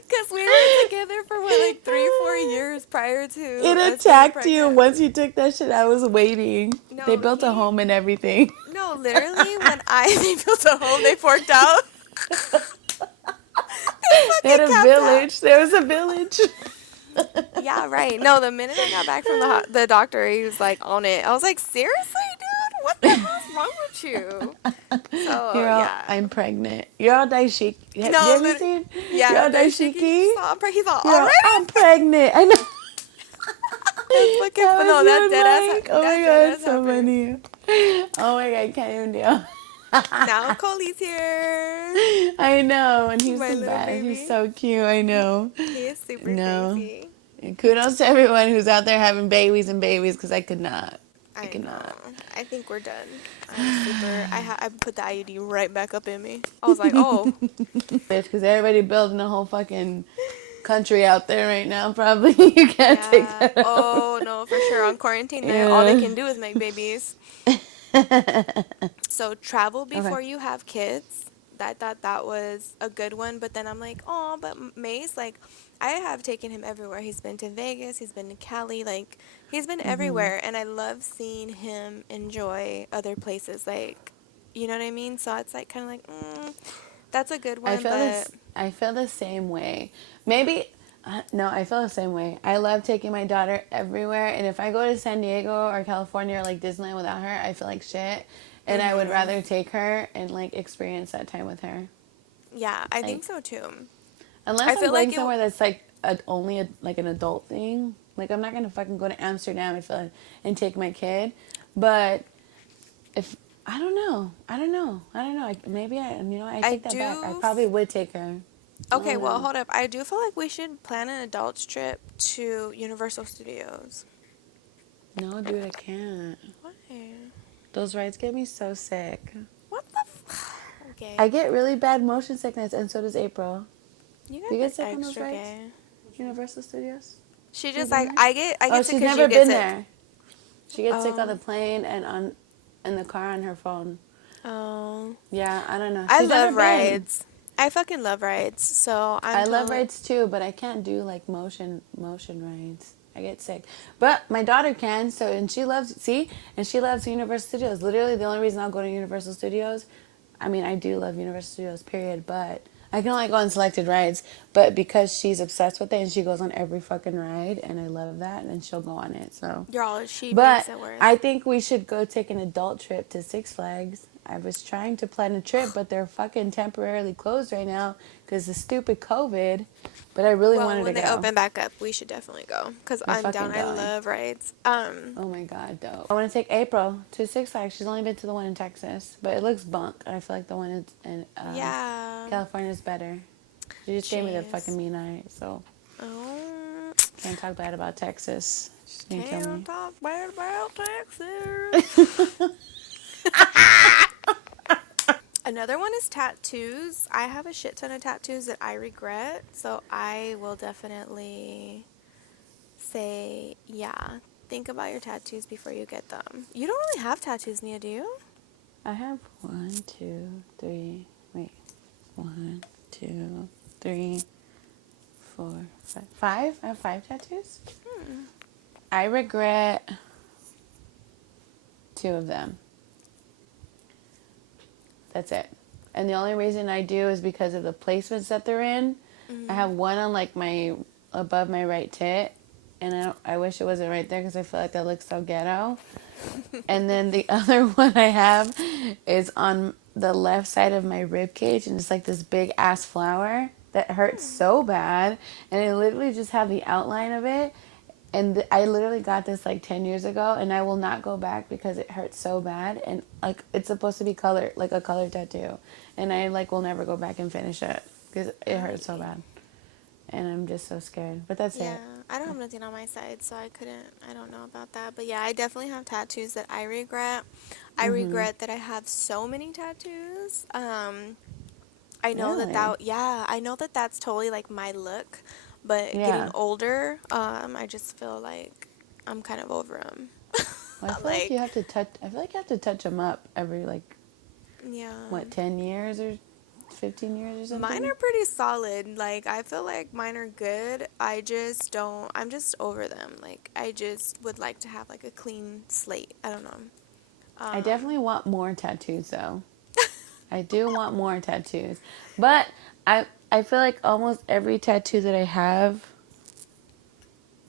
Because we were together for what, like 3-4 years prior to It us getting attacked you pregnant. once you took that shit. I was waiting. They No, built a home and everything. no, literally, when they built a home, they forked out. They had Fucking a capped out. village. There was a village. Yeah, right. No, the minute I got back from the doctor, he was like on it. I was like, seriously, dude, what the hell's wrong with you? So You're all, yeah. I'm pregnant. You're all daishiki. No, Have you seen? yeah, You're all Daishiki, daishiki. he's all You're all, already. I'm pregnant. I know. That's fucking That no, was that your dead ass. mic. Oh my god, so funny. Oh my god, I can't even deal. Now Coley's here. I know, and he's My the little best. baby. He's so cute. I know. He is super No. crazy. And kudos to everyone who's out there having babies and babies, because I could not. I I could know. not. I think we're done. I'm super. I put the IUD right back up in me. I was like, oh. Bitch, because everybody building a whole fucking country out there right now. Probably you can't take Yeah. that. Oh no, for sure. On quarantine night, all they Yeah. can do is make babies. So travel before you have kids. I thought that was a good one, but then I'm like, oh, but Mace, like, I have taken him everywhere. He's been to Vegas, he's been to Cali, like, he's been everywhere, and I love seeing him enjoy other places, like, you know what I mean? So it's like kind of like, that's a good one, I feel the same way. Maybe no, I feel the same way. I love taking my daughter everywhere, and if I go to San Diego or California or like Disneyland without her, I feel like shit. And I would rather take her and like experience that time with her. yeah, I think so too. Unless I I'm feel going like somewhere that's like like an adult thing. Like I'm not gonna fucking go to Amsterdam and take my kid. But if I don't know. Maybe I take that back. I probably would take her. Okay, well, hold up. I do feel like we should plan an adults trip to Universal Studios. No, dude, I can't. Why? Those rides get me so sick. What the gay. I get really bad motion sickness, and so does April. You Do you guys get sick on those extra rides? gay. Universal Studios? She You just been like there? I get Oh, sick she's because never you get been sick. there. She gets sick on Oh. the plane and in the car on her phone. Oh. Yeah, I don't know. I She's never love been. rides. I fucking love rides. So I'm I love totally. rides too, but I can't do like motion rides. I get sick. But my daughter can, so and she loves Universal Studios. Literally the only reason I'll go to Universal Studios, I mean I do love Universal Studios, period, but I can only go on selected rides. But because she's obsessed with it and she goes on every fucking ride and I love that and she'll go on it. So She but makes it worth. I think we should go take an adult trip to Six Flags. I was trying to plan a trip, but they're fucking temporarily closed right now because of stupid COVID. But I really wanted to When go. they open back up, we should definitely go because I'm I'm down. fucking I going. love rides. Oh my god, dope. I want to take April to Six Flags. She's only been to the one in Texas, but it looks bunk. I feel like the one in Yeah. California is better. She just gave me the fucking Jeez. mean eye, so Oh. can't talk bad about Texas. She's gonna kill me. Can't talk bad about Texas. Another one is tattoos. I have a shit ton of tattoos that I regret, so I will definitely say, yeah, think about your tattoos before you get them. You don't really have tattoos, Nia, do you? I have 1, 2, 3. Wait, 1, 2, 3, 4, 5. 5? I have 5 tattoos. I regret 2 of them. That's it. And the only reason I do is because of the placements that they're in. I have one on like my above my right tit, and I wish it wasn't right there because I feel like that looks so ghetto. And then the other one I have is on the left side of my rib cage, and it's like this big ass flower that hurts so bad, and I literally just have the outline of it. And I literally got this like 10 years ago, and I will not go back because it hurts so bad. And like it's supposed to be color, like a color tattoo, and I like will never go back and finish it because it hurts so bad. And I'm just so scared. But that's Yeah, it. I don't have nothing on my side, so I don't know about that. But yeah, I definitely have tattoos that I regret. I regret that I have so many tattoos. I know Really? I know that that's totally like my look, but getting Yeah. older, I just feel like I'm kind of over them. Well, I feel like you have to touch. I feel like you have to touch them up every like Yeah. what 10 years or 15 years or something. Mine are pretty solid. Like, I feel like mine are good. I just don't, I'm just over them. Like, I just would like to have, like, a clean slate. I don't know. I definitely want more tattoos though. I do want more tattoos, but I feel like almost every tattoo that I have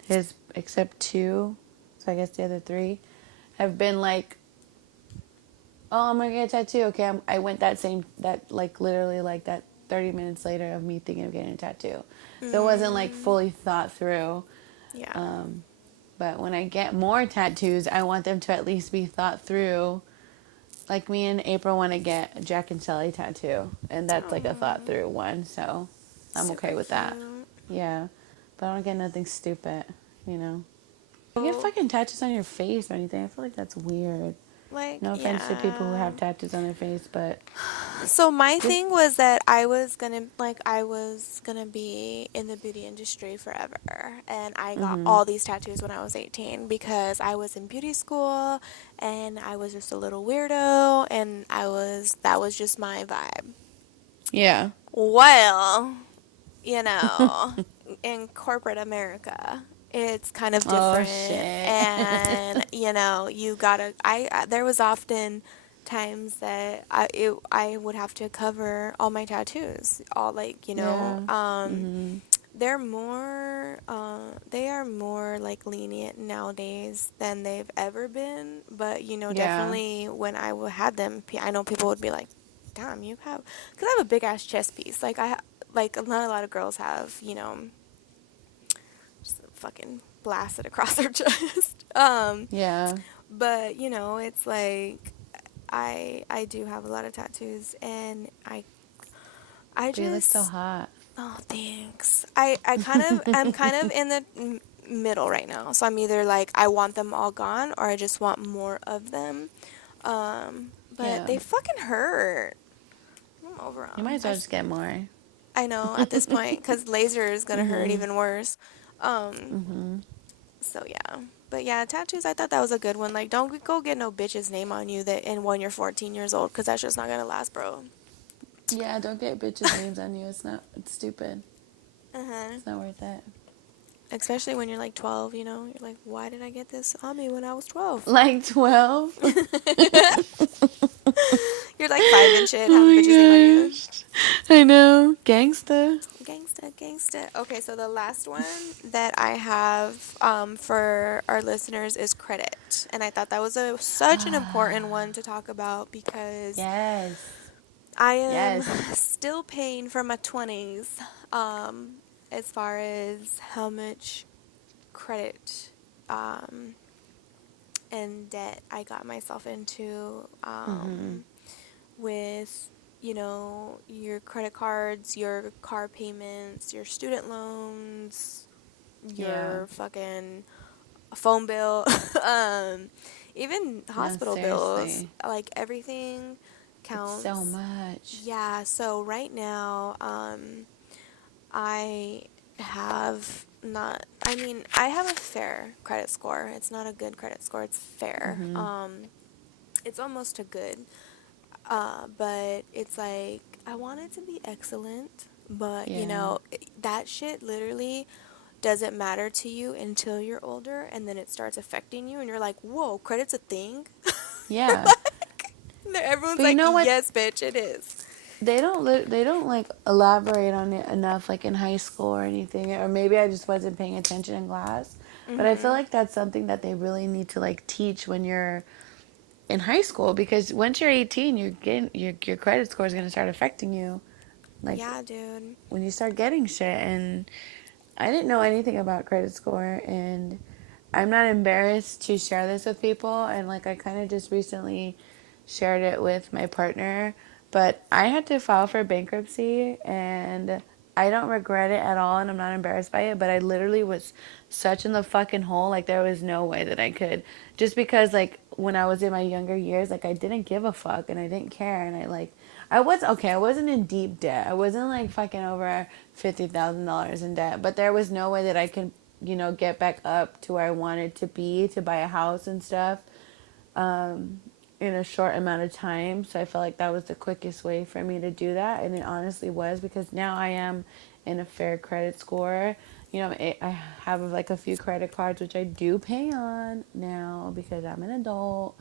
is except 2, so I guess the other 3 have been like, oh, I'm gonna get a tattoo. Okay, I went that like literally like that 30 minutes later of me thinking of getting a tattoo. So it wasn't like fully thought through. Yeah. But when I get more tattoos, I want them to at least be thought through. Like me and April want to get a Jack and Sally tattoo, and that's like a thought through one. So I'm okay Super with that. cute. Yeah, but I don't get nothing stupid, you know. You get fucking tattoos on your face or anything. I feel like that's weird. Like, No offense to people who yeah. have tattoos on their face, but So my thing was that I was gonna be in the beauty industry forever, and I got all these tattoos when I was 18 because I was in beauty school and I was just a little weirdo, and that was just my vibe. yeah. Well, in corporate America, it's kind of Oh different, shit. and you gotta. There was often times that I would have to cover all my tattoos, all like Yeah. they are more like lenient nowadays than they've ever been, but Yeah. definitely when had them, I know people would be like, damn, you have, because I have a big ass chest piece, like not a lot of girls have, just fucking blasted across their chest. Yeah. But it's like I do have a lot of tattoos, and I But you look just, so hot. oh, thanks. I'm kind of in the middle right now, so I'm either like I want them all gone or I just want more of them. But Yeah. they fucking hurt. over them. You might as well just get more. I know at this point, because laser is gonna hurt even worse. So yeah, but yeah, tattoos. I thought that was a good one. Like, don't go get no bitch's name on you and when you're 14 years old, because that's just not gonna last, bro. Yeah, don't get bitches' names on you. It's stupid. Uh-huh. It's not worth it. Especially when you're like 12, you know? You're like, why did I get this on me when I was 12? Like 12? You're like 5 and shit, Oh having my bitch's name on you. gosh. I know. Gangsta. Gangsta, gangsta. Okay, so the last one that I have for our listeners is credit. And I thought that was such an important one to talk about because Yes. I am Yes. still paying for my 20s as far as how much credit and debt I got myself into with, you know, your credit cards, your car payments, your student loans, your fucking phone bill, even No, hospital bills, seriously. like everything It's counts. so much. Yeah, so right now, I have not, I mean, I have a fair credit score. It's not a good credit score, it's fair. It's almost a good. But it's like, I want it to be excellent, but you know, that shit literally doesn't matter to you until you're older, and then it starts affecting you, and you're like, whoa, credit's a thing? Yeah. Everyone's But you like, know what? yes, bitch, it is. They don't like elaborate on it enough like in high school or anything, or maybe I just wasn't paying attention in class. But I feel like that's something that they really need to like teach when you're in high school, because once you're 18, you're getting your credit score is going to start affecting you, like Yeah, dude. when you start getting shit. And I didn't know anything about credit score, and I'm not embarrassed to share this with people. And like I kind of just recently shared it with my partner, but I had to file for bankruptcy, and I don't regret it at all, and I'm not embarrassed by it, but I literally was such in the fucking hole. Like there was no way that I could, just because like when I was in my younger years, like I didn't give a fuck and I didn't care, and I was okay. I wasn't in deep debt. I wasn't like fucking over $50,000 in debt, but there was no way that I could, you know, get back up to where I wanted to be to buy a house and stuff in a short amount of time. So I felt like that was the quickest way for me to do that, and it honestly was, because now I am in a fair credit score. You know, I have like a few credit cards which I do pay on now because I'm an adult,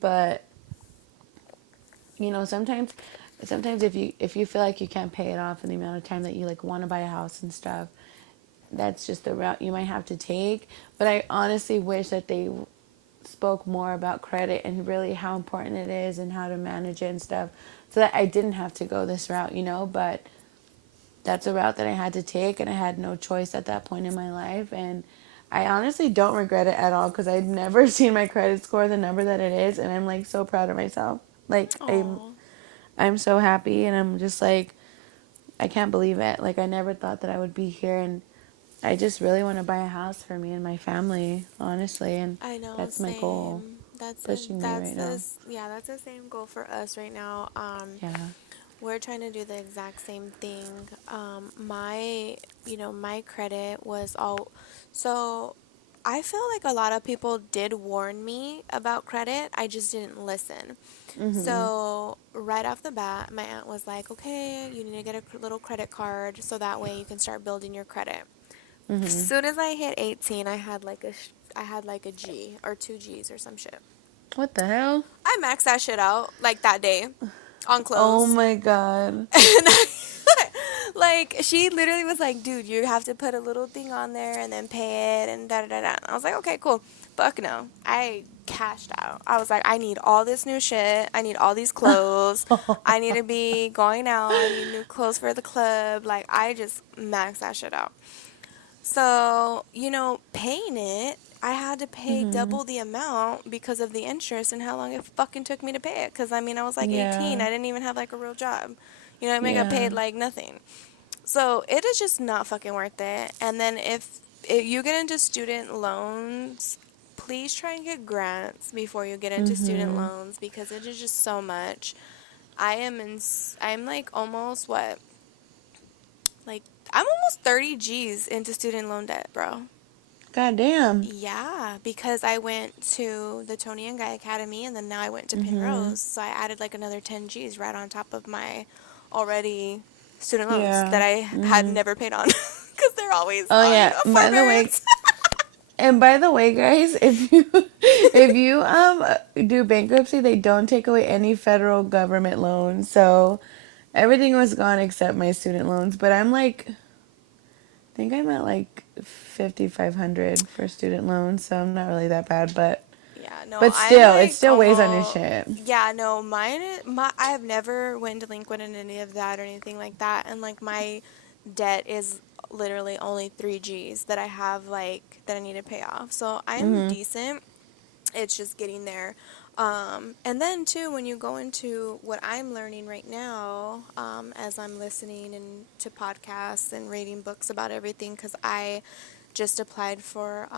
but you know, sometimes if you feel like you can't pay it off in the amount of time that you like want to buy a house and stuff, that's just the route you might have to take. But I honestly wish that they spoke more about credit and really how important it is and how to manage it and stuff, so that I didn't have to go this route, you know. But that's a route that I had to take, and I had no choice at that point in my life. And I honestly don't regret it at all, because I'd never seen my credit score the number that it is, and I'm like so proud of myself. Like Aw. I'm so happy, and I'm just like, I can't believe it. Like I never thought that I would be here, and I just really want to buy a house for me and my family, honestly, and I know, that's my goal, same. pushing me right now. Yeah, that's the same goal for us right now. Yeah. We're trying to do the exact same thing. My credit was all, so I feel like a lot of people did warn me about credit. I just didn't listen. So right off the bat, my aunt was like, okay, you need to get a little credit card so that way you can start building your credit. As soon as I hit 18, I had like a G or 2 Gs or some shit. What the hell? I maxed that shit out like that day on Oh clothes. my god. And like, she literally was like, dude, you have to put a little thing on there and then pay it and da-da-da-da. I was like, okay, cool. Fuck no. I cashed out. I was like, I need all this new shit. I need all these clothes. I need to be going out. I need new clothes for the club. Like, I just maxed that shit out. So, you know, paying it, I had to pay double the amount because of the interest and how long it fucking took me to pay it. Because, I mean, I was like 18. Yeah. I didn't even have like a real job. You know, I got Yeah. paid like nothing. So it is just not fucking worth it. And then if you get into student loans, please try and get grants before you get into student loans, because it is just so much. I'm like almost what? Like, I'm almost 30 G's into student loan debt, bro. God damn. Yeah, because I went to the Tony and Guy Academy and then now I went to Mm-hmm. Penrose. So I added like another 10 G's right on top of my already student loans Yeah. that I had Mm-hmm. never paid on because they're always Oh on yeah. forbearance. By the way, guys, if you do bankruptcy, they don't take away any federal government loans. So everything was gone except my student loans. But I think I'm at like 5,500 for student loans, so I'm not really that bad. Yeah, no, But I'm still, it like still weighs on your almost. shit. Yeah, no, I have never went delinquent in any of that or anything like that, and like my debt is literally only 3 G's that I have like that I need to pay off. So I'm Mm-hmm. decent. It's just getting there. And then too, when you go into what I'm learning right now, as I'm listening and to podcasts and reading books about everything, because I just applied for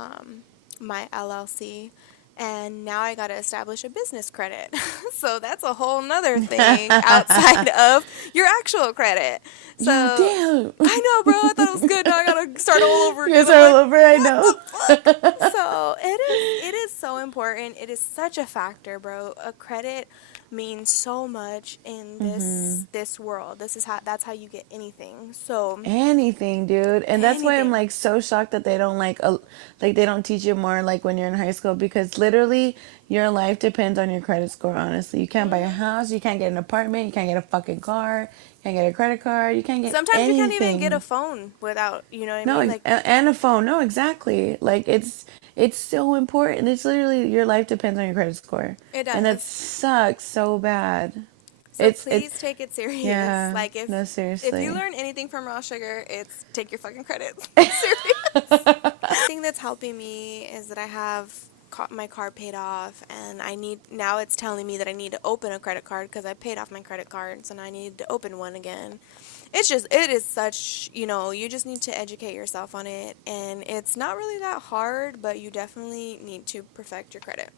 my LLC, and now I got to establish a business credit. So that's a whole nother thing outside of your actual credit. Yo, So damn. I know, bro. I thought it was good. Now I gotta start all over You guys again. are I'm all like, over, I what know. the fuck? So it is so important. It is such a factor, bro. A credit means so much in Mm-hmm. this world. That's how you get anything. So Anything, dude. And that's why I'm anything. like so shocked that they don't like they don't teach you more like when you're in high school, because literally your life depends on your credit score, honestly. You can't buy a house, you can't get an apartment, you can't get a fucking car, you can't get a credit card, you can't get Sometimes you can't even get a anything. phone without, you know what I No, mean? Like and a phone. No, exactly. Like it's so important. It's literally your life depends on your credit score. it And that does. sucks so bad. So It's please take it serious. yeah, Like no if you seriously. learn anything from raw sugar, it's take your fucking credit serious. Thing that's helping me is that I have my car paid off, and now it's telling me that I need to open a credit card because I paid off my credit cards and I need to open one again. It is such, you just need to educate yourself on it, and it's not really that hard, but you definitely need to perfect your credit.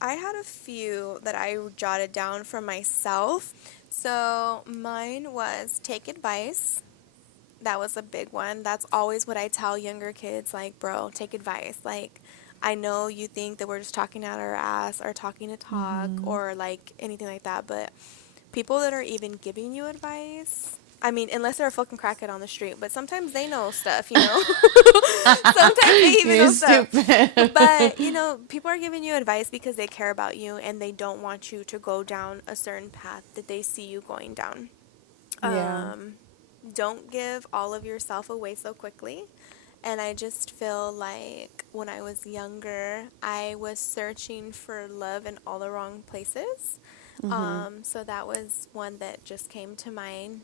I had a few that I jotted down for myself. So mine was take advice. That was a big one. That's always what I tell younger kids, like, bro, take advice. Like, I know you think that we're just talking out our ass or talking to talk Mhm. or like anything like that, but people that are even giving you advice, I mean, unless they're a fucking crackhead on the street, but sometimes they know stuff, Sometimes they even You're know stuff. stupid. But, people are giving you advice because they care about you and they don't want you to go down a certain path that they see you going down. Yeah. Um, don't give all of yourself away so quickly. And I just feel like when I was younger, I was searching for love in all the wrong places. Mhm. So that was one that just came to mind.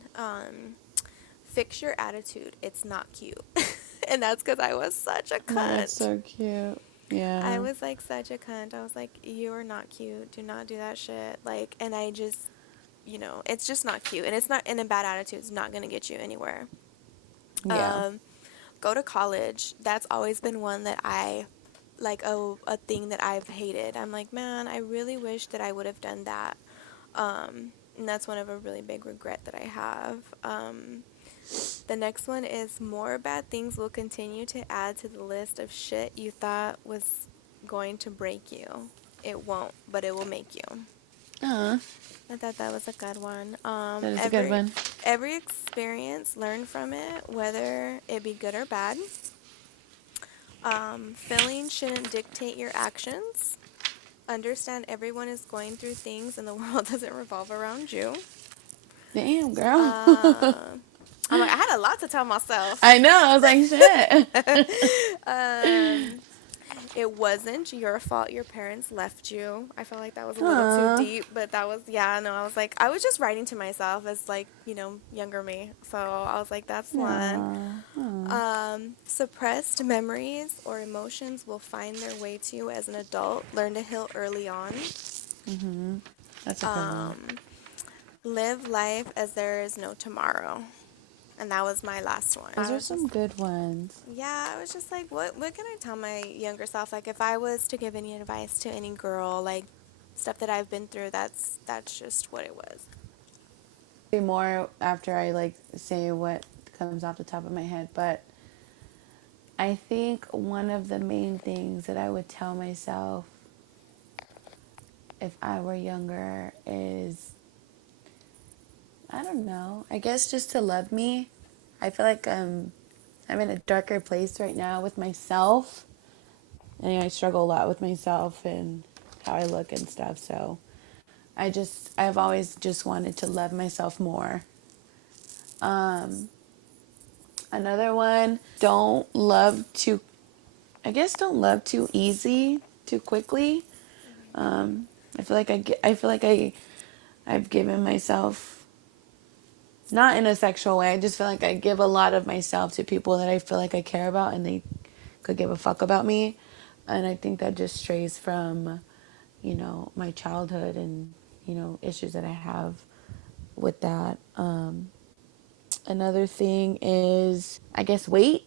Fix your attitude. It's not cute. And that's because I was such a Oh, that's cunt. so cute. I Yeah. was like such a cunt. I was like, you are not cute. Do not do that shit. Like, and I just, it's just not cute. And it's not in a bad attitude. It's not going to get you anywhere. Yeah. Um, Go to college. That's always been one that like a thing that I've hated. I'm like, man, I really wish that I would have done that. And that's one of a really big regret that I have. The next one is more bad things will continue to add to the list of shit you thought was going to break you. It won't, but it will make you. Uh, I thought that was a good one. that is a good one. Every experience, learn from it, whether it be good or bad. Feelings shouldn't dictate your actions. Understand everyone is going through things and the world doesn't revolve around you. Damn, girl. Uh, I'm like, I had a lot to tell myself. I know. I was like, shit. um, it wasn't your fault your parents left you. I felt like that was a little too Aw. deep, but that was, yeah, no, I was like, I was just writing to myself as like, younger me. So I was like, that's one. Aw. Aw. Suppressed memories or emotions will find their way to you as an adult. Learn to heal early on. Mhm. That's a good one. Um, Live life as there is no tomorrow. And that was my last one. Those I are was just, some good ones. yeah, I was just like, what can I tell my younger self? Like, if I was to give any advice to any girl, like, stuff that I've been through, that's just what it was. more after I like say what comes off the top of my head, but I think one of the main things that I would tell myself if I were younger is, I don't know, I guess just to love me. I feel like I'm in a darker place right now with myself, and I struggle a lot with myself and how I look and stuff. So I've always just wanted to love myself more. Another one, don't love too easy, too quickly. I feel like I've given myself, not in a sexual way. I just feel like I give a lot of myself to people that I feel like I care about and they could give a fuck about me. And I think that just strays from, my childhood and, issues that I have with that. Another thing is, I guess, wait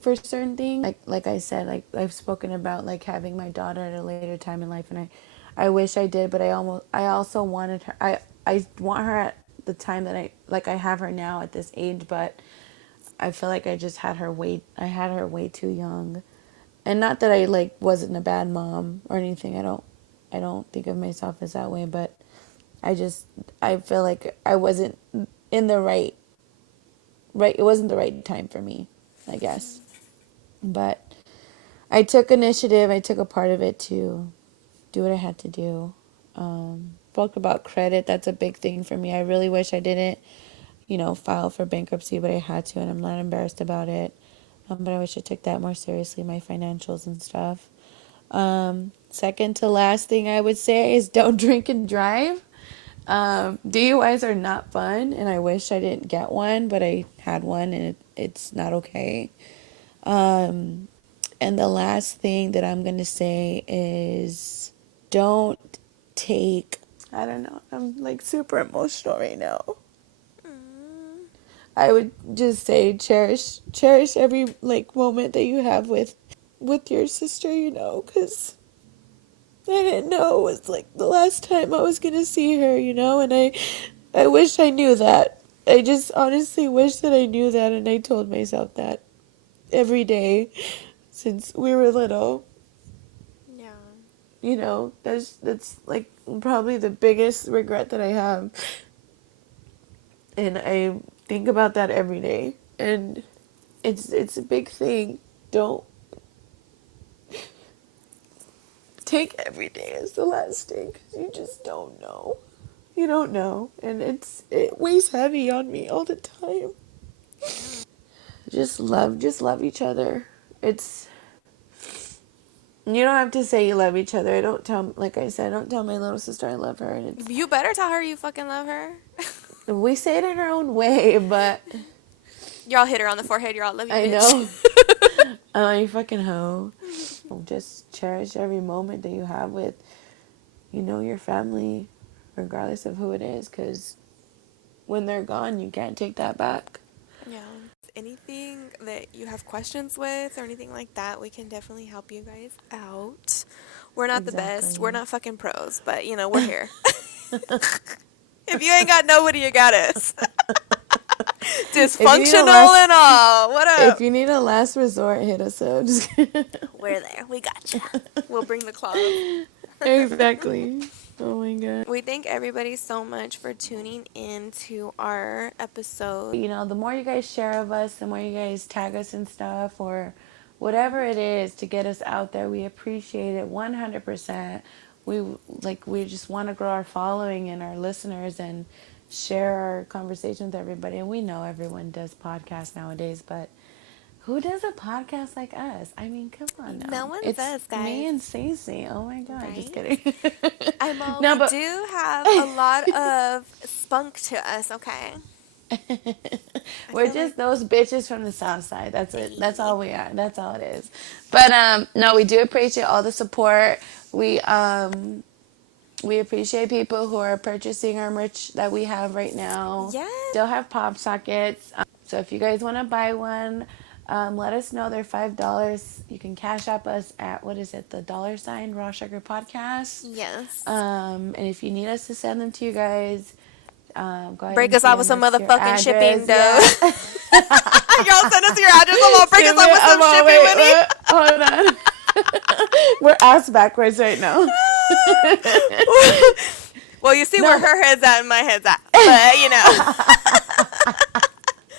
for certain things. Like I said, like I've spoken about like having my daughter at a later time in life, and I wish I did, but I also wanted her. I want her at the time that I have her now at this age, but I feel like I had her way too young. And not that I like wasn't a bad mom or anything. I don't think of myself as that way, but I feel like I wasn't in the right it wasn't the right time for me, I guess. But I took initiative. I took a part of it to do what I had to do. Spoke about credit. That's a big thing for me. I really wish I didn't, file for bankruptcy, but I had to, and I'm not embarrassed about it. But I wish I took that more seriously, my financials and stuff. Second to last thing I would say is don't drink and drive. DUIs are not fun, and I wish I didn't get one, but I had one, and it's not okay. And the last thing that I'm going to say is don't take, I don't know, I'm like super emotional right now. I would just say cherish every like moment that you have with your sister, cuz I didn't know it was like the last time I was going to see her, and I wish I knew that. I just honestly wish that I knew that, and I told myself that every day since we were little. Yeah. That's like probably the biggest regret that I have. And I think about that every day. And it's a big thing. Don't take every day as the last day, because you just don't know. You don't know. And it weighs heavy on me all the time. Just love each other. It's You don't have to say you love each other. Like I said, I don't tell my little sister I love her. And You better tell her you fucking love her. we say it in our own way, but Y'all hit her on the forehead. You're all love you, I bitch. know. Oh, you fucking hoe. Just cherish every moment that you have with, your family, regardless of who it is, because when they're gone, you can't take that back. Yeah. Anything that you have questions with or anything like that, we can definitely help you guys out. We're not the best. We're Exactly. not fucking pros, but we're here. If you ain't got nobody, you got us. Dysfunctional and all. What If up? you need a last resort, hit us up. Just We're there. We got you. We'll bring the claws. Exactly. Oh my god. We thank everybody so much for tuning in to our episode. The more you guys share of us, the more you guys tag us and stuff, or whatever it is to get us out there, we appreciate it 100%. We just want to grow our following and our listeners and share our conversation with everybody. And we know everyone does podcasts nowadays, but who does a podcast like us? I mean, come on now. No one It's does, guys. me and Cece. Oh my god, Right? just kidding. We do have a lot of spunk to us, okay? We're just those bitches from the south side. That's it. That's all we are. That's all it is. But no, we do appreciate all the support. We appreciate people who are purchasing our merch that we have right now. Yes. Still have pop sockets. So if you guys want to buy one, let us know. They're $5. You can cash app us at, what is it, the $ Raw Sugar Podcast. Yes. And if you need us to send them to you guys, Go ahead Break and us off with some DM us your motherfucking shipping, address. though. Yeah. Y'all send us your address. I'm gonna break us off with some shipping money. Hold on. We're ass backwards right now. Well, you see No, where her head's at and my head's at. But, you know.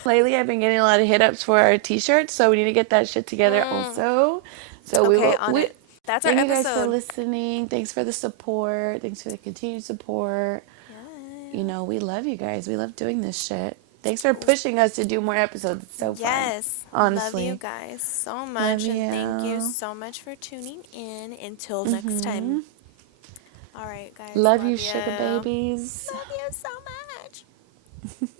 lately I've been getting a lot of hit ups for our t-shirts, so we need to get that shit together also. So Okay, on it. That's our thank you guys for episode. listening. Thanks for the support. Thanks for the continued support. Yeah. You know, we love you guys. We love doing this shit. Thanks for pushing us to do more episodes. It's so fun. Yes. Honestly. Love you guys so Love much. And thank you you. so much for tuning in. Until next time. All right, guys. Love you, you. sugar babies. Love you so much.